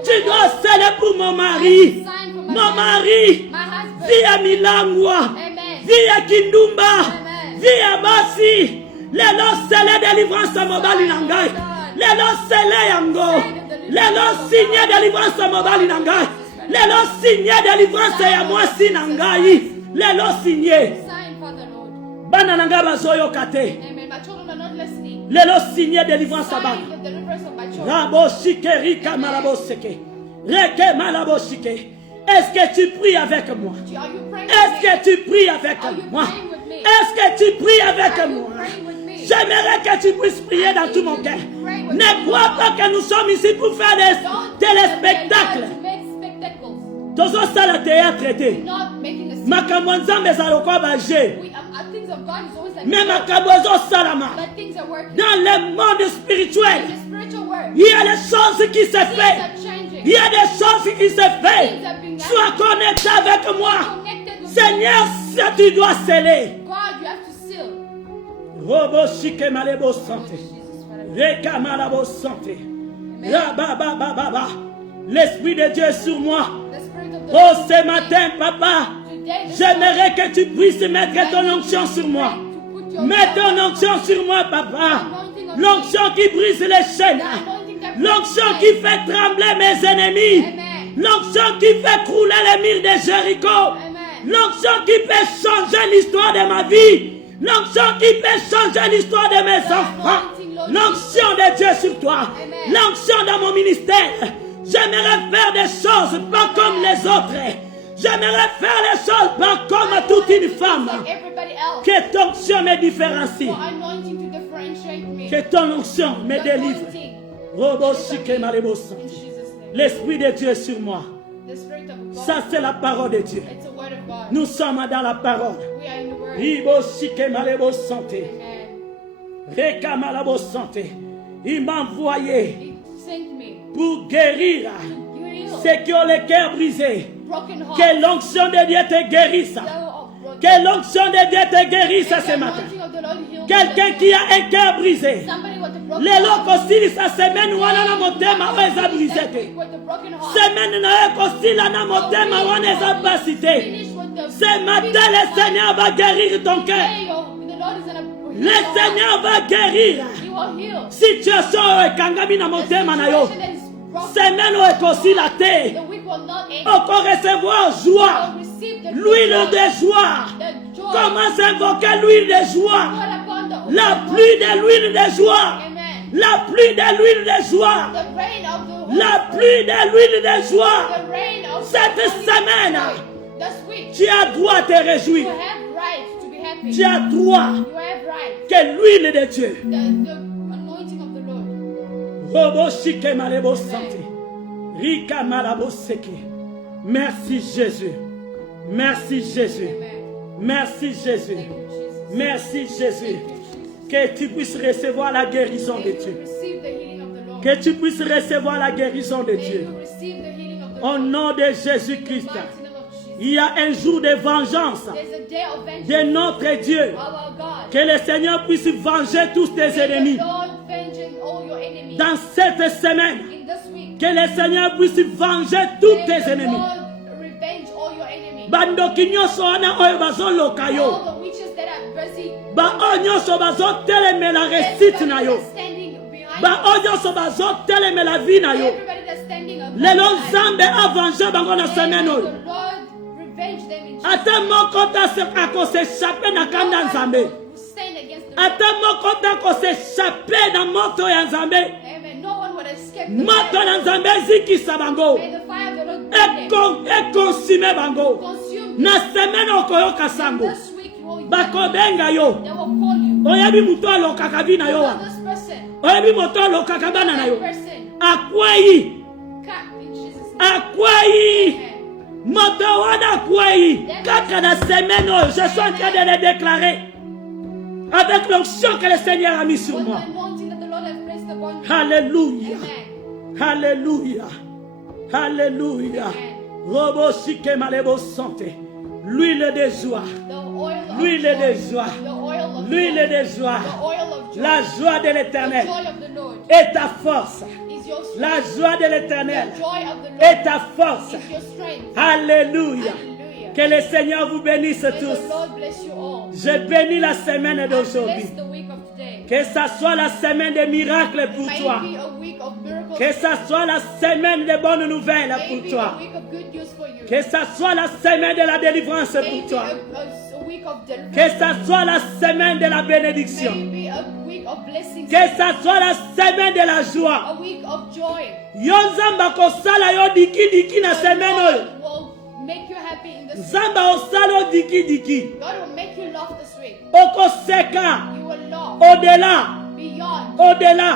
Tu dois sceller pour mon mari. Mon mari, My husband. via Milangwa, Amen. via Kindumba, Amen. via Basi. Lelo scellé délivrance à Mobali Nangai. Lelo scellé yango. Lelo signé délivrance à Mobali Nangai. Lelo signé délivrance à moi si Nangai. Lelo signé. Sign, Father Lord. Bana Nanga bazoyo kate. Amen. My children are not listening. Lelo signé délivrance à Bana. Sign the deliverance of my children. Rabo shike rika malabo seke. Reke malabo shike. Est-ce que tu pries avec moi? Are you praying Est-ce with me? que tu pries avec Are you moi? praying with me? Est-ce que tu pries avec Are you moi? praying with me? J'aimerais que tu puisses prier dans tout mon cœur. Ne crois pas que nous sommes ici pour faire des téléspectacles. To make spectacles. Tozo sala théâtre été. Not making a Makambo nzambe ezaloka baje. things of God is always like Mais makambo ezosalama. but things are working. Dans le monde spirituel, In the spiritual world, il y a des choses qui se things font. are changing. Il y a des choses qui se font. Things are being Sois connecté avec moi. connected with Seigneur, si tu dois sceller. God. You have to seal. Robo shike malebo santé. Jesus, Father. Reka malabo santé. Rababababa. L'Esprit de Dieu est sur moi. The Spirit of the Oh, Lord ce matin, papa, today. j'aimerais que tu puisses mettre ton onction sur moi. Mets ton onction sur moi, papa. L'onction qui brise les chaînes. L'onction qui fait trembler mes ennemis. L'onction qui fait crouler les murs de Jéricho. L'onction qui peut changer l'histoire de ma vie. L'onction qui peut changer l'histoire de mes enfants. L'onction de Dieu sur toi. L'onction dans mon ministère. J'aimerais faire des choses pas comme les autres. J'aimerais faire les choses pas comme toute une femme. Like everybody else. Que ton onction me différencie. For anointing to differentiate me. Que ton onction me The délivre. anointing. Robo shike malebo In santé. Jesus' name. L'Esprit de Dieu est sur moi. The Spirit of God. Ça, c'est la parole de Dieu. It's a word of God. Nous sommes dans la parole. We are in the word. Ribo shike malebo santé. Amen. Reka malabo santé. Il m'a envoyé He sent me. pour guérir You heal. ceux qui ont le cœur brisé. Broken heart. Que l'onction de Dieu te guérisse. Que l'onction de Dieu te guérisse ce matin. Quelqu'un qui a un cœur brisé. Somebody with a broken Lelo heart. kosili sa semaine wana na motema wa eza brisé te. With a broken heart. Semaine na ye kosila na motema wana eza basi te. Finish with the Ce matin le Seigneur va guérir ton cœur. Hey, yo, the Lord is gonna Le Seigneur va guérir. He will heal. Situation oyo ekangami na motema na yo. Situation that is broken. Semaine oyo ekosila te. The weak will not end. Oko recevoir joie. Will receive the L'huile de joie. the joy. Commence à invoquer l'huile de joie. Call upon the La pluie de l'huile de joie. Amen. La pluie de l'huile de joie. The rain of the Holy La pluie de l'huile de joie. The rain of Cette the Holy semaine, Spirit. This week, tu as droit à te you réjouir. have right to be happy. Tu as droit You have right. que l'huile de Dieu The anointing of the Lord. Robo shike malebo santé. Rika malabo seke. Merci Jésus. Merci Jésus. Merci Jésus. Merci Jésus. Que tu puisses recevoir la guérison de Dieu. Que tu puisses recevoir la guérison de Dieu. Au nom de Jésus-Christ. Il y a un jour de vengeance de notre Dieu. Que le Seigneur puisse venger tous tes ennemis. Dans cette semaine, que le Seigneur puisse venger tous tes ennemis. Bando kinyoso ana oyo bazoloka yo. Ba onyoso bazoteleme la réussite na yo. Ba onyoso bazoteleme la vie na yo. Lelo Nzambe a vengé bango na semaine oyo. Ata moko ta se akoseshape na kanda Nzambe. Ata moko ta akoseshape na moto ya Nzambe. Moto na Nzambe zikisa bango. E consume bango. Na semaine okoyoka sango. Bakobenga yo. Oyebi muto alokaka vi na yo. Oyebi moto alokaka bana na yo. Akwei. Akwei. Moto wana akwei. Kaka na semaine oyo, je suis en train de le déclarer. Avec l'onction que le Seigneur a mis sur moi. Alléluia. Alléluia. Alléluia. Robo shike malebo santé. L'huile de joie. L'huile de joie. L'huile de joie. La joie de l'Éternel est ta force. La joie de l'Éternel est ta force. Alléluia. Que le Seigneur vous bénisse tous. Je bénis la semaine d'aujourd'hui. Que ça soit la semaine des miracles pour toi. Que ça soit la semaine des bonnes nouvelles pour toi. Que ça soit la semaine de la délivrance pour toi. Que ça soit la semaine de la bénédiction. Que ça soit la semaine de la joie. Yonzamba kosala yo diki diki na semaine oyo. Zamba osalo diki diki. Okoseka. Au-delà. Au-delà.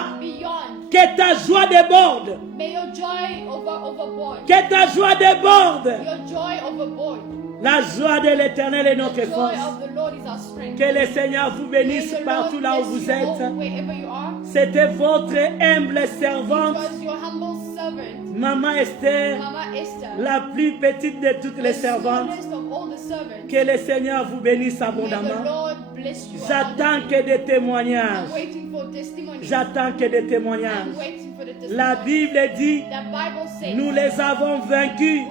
Que ta joie déborde. Que ta joie déborde. La joie de l'Éternel est notre force. Que le Seigneur vous bénisse partout là où vous êtes. C'était votre humble servante, Maman Esther, la plus petite de toutes les servantes. Que le Seigneur vous bénisse abondamment. J'attends que des témoignages. J'attends que des témoignages. La Bible dit, nous les avons vaincus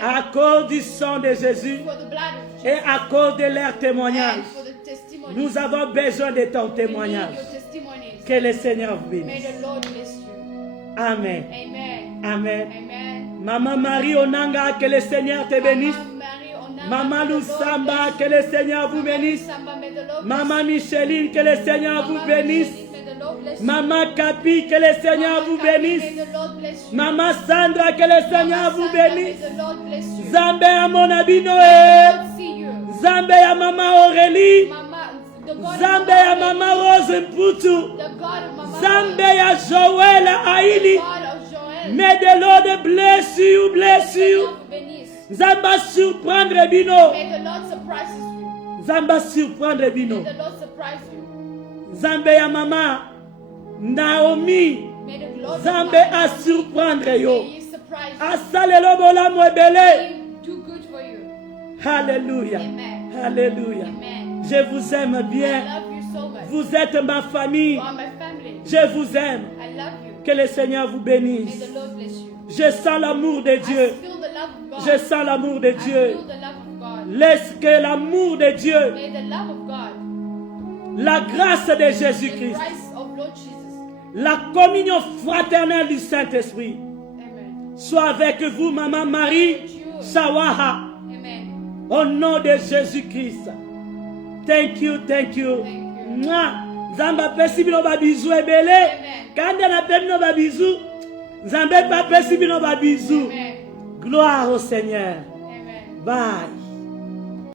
à cause du sang de Jésus et à cause de leur témoignage. Nous avons besoin de ton témoignage. Que le Seigneur vous bénisse. Amen. Amen. Maman Marie Onanga, que le Seigneur te bénisse. Maman Lusamba, que le Seigneur vous bénisse. Maman Micheline, que le Seigneur vous bénisse. Maman Capi, que le Seigneur vous bénisse. Maman Sandra, que le Seigneur vous bénisse. Zambé à mon abi Noé. Zambé à Maman Aurélie. Zambé à Maman Rose Mputu. Zambé à Joël Aïli. May the Lord bless you, bless you. Zamba surprendre Bino. Zamba surprendre Bino. Zambé à Maman Naomi. Zambé à surprendre yo. Asalelo bola mwebele. Alléluia. Alléluia. Je vous aime bien. Vous êtes ma famille. Je vous aime. Que le Seigneur vous bénisse. Je sens l'amour de Dieu. Je sens l'amour de Dieu. Laisse que l'amour de Dieu, la grâce de Jésus-Christ, la communion fraternelle du Saint-Esprit soit avec vous, Maman Marie Shawaha. Au nom de Jésus-Christ. Thank you, thank you. Zamba pesi bino ba bisou ebele. Kanda na pe bino ba bisou. Zamba pa pesi bino ba bisou. Gloire au Seigneur. Bye.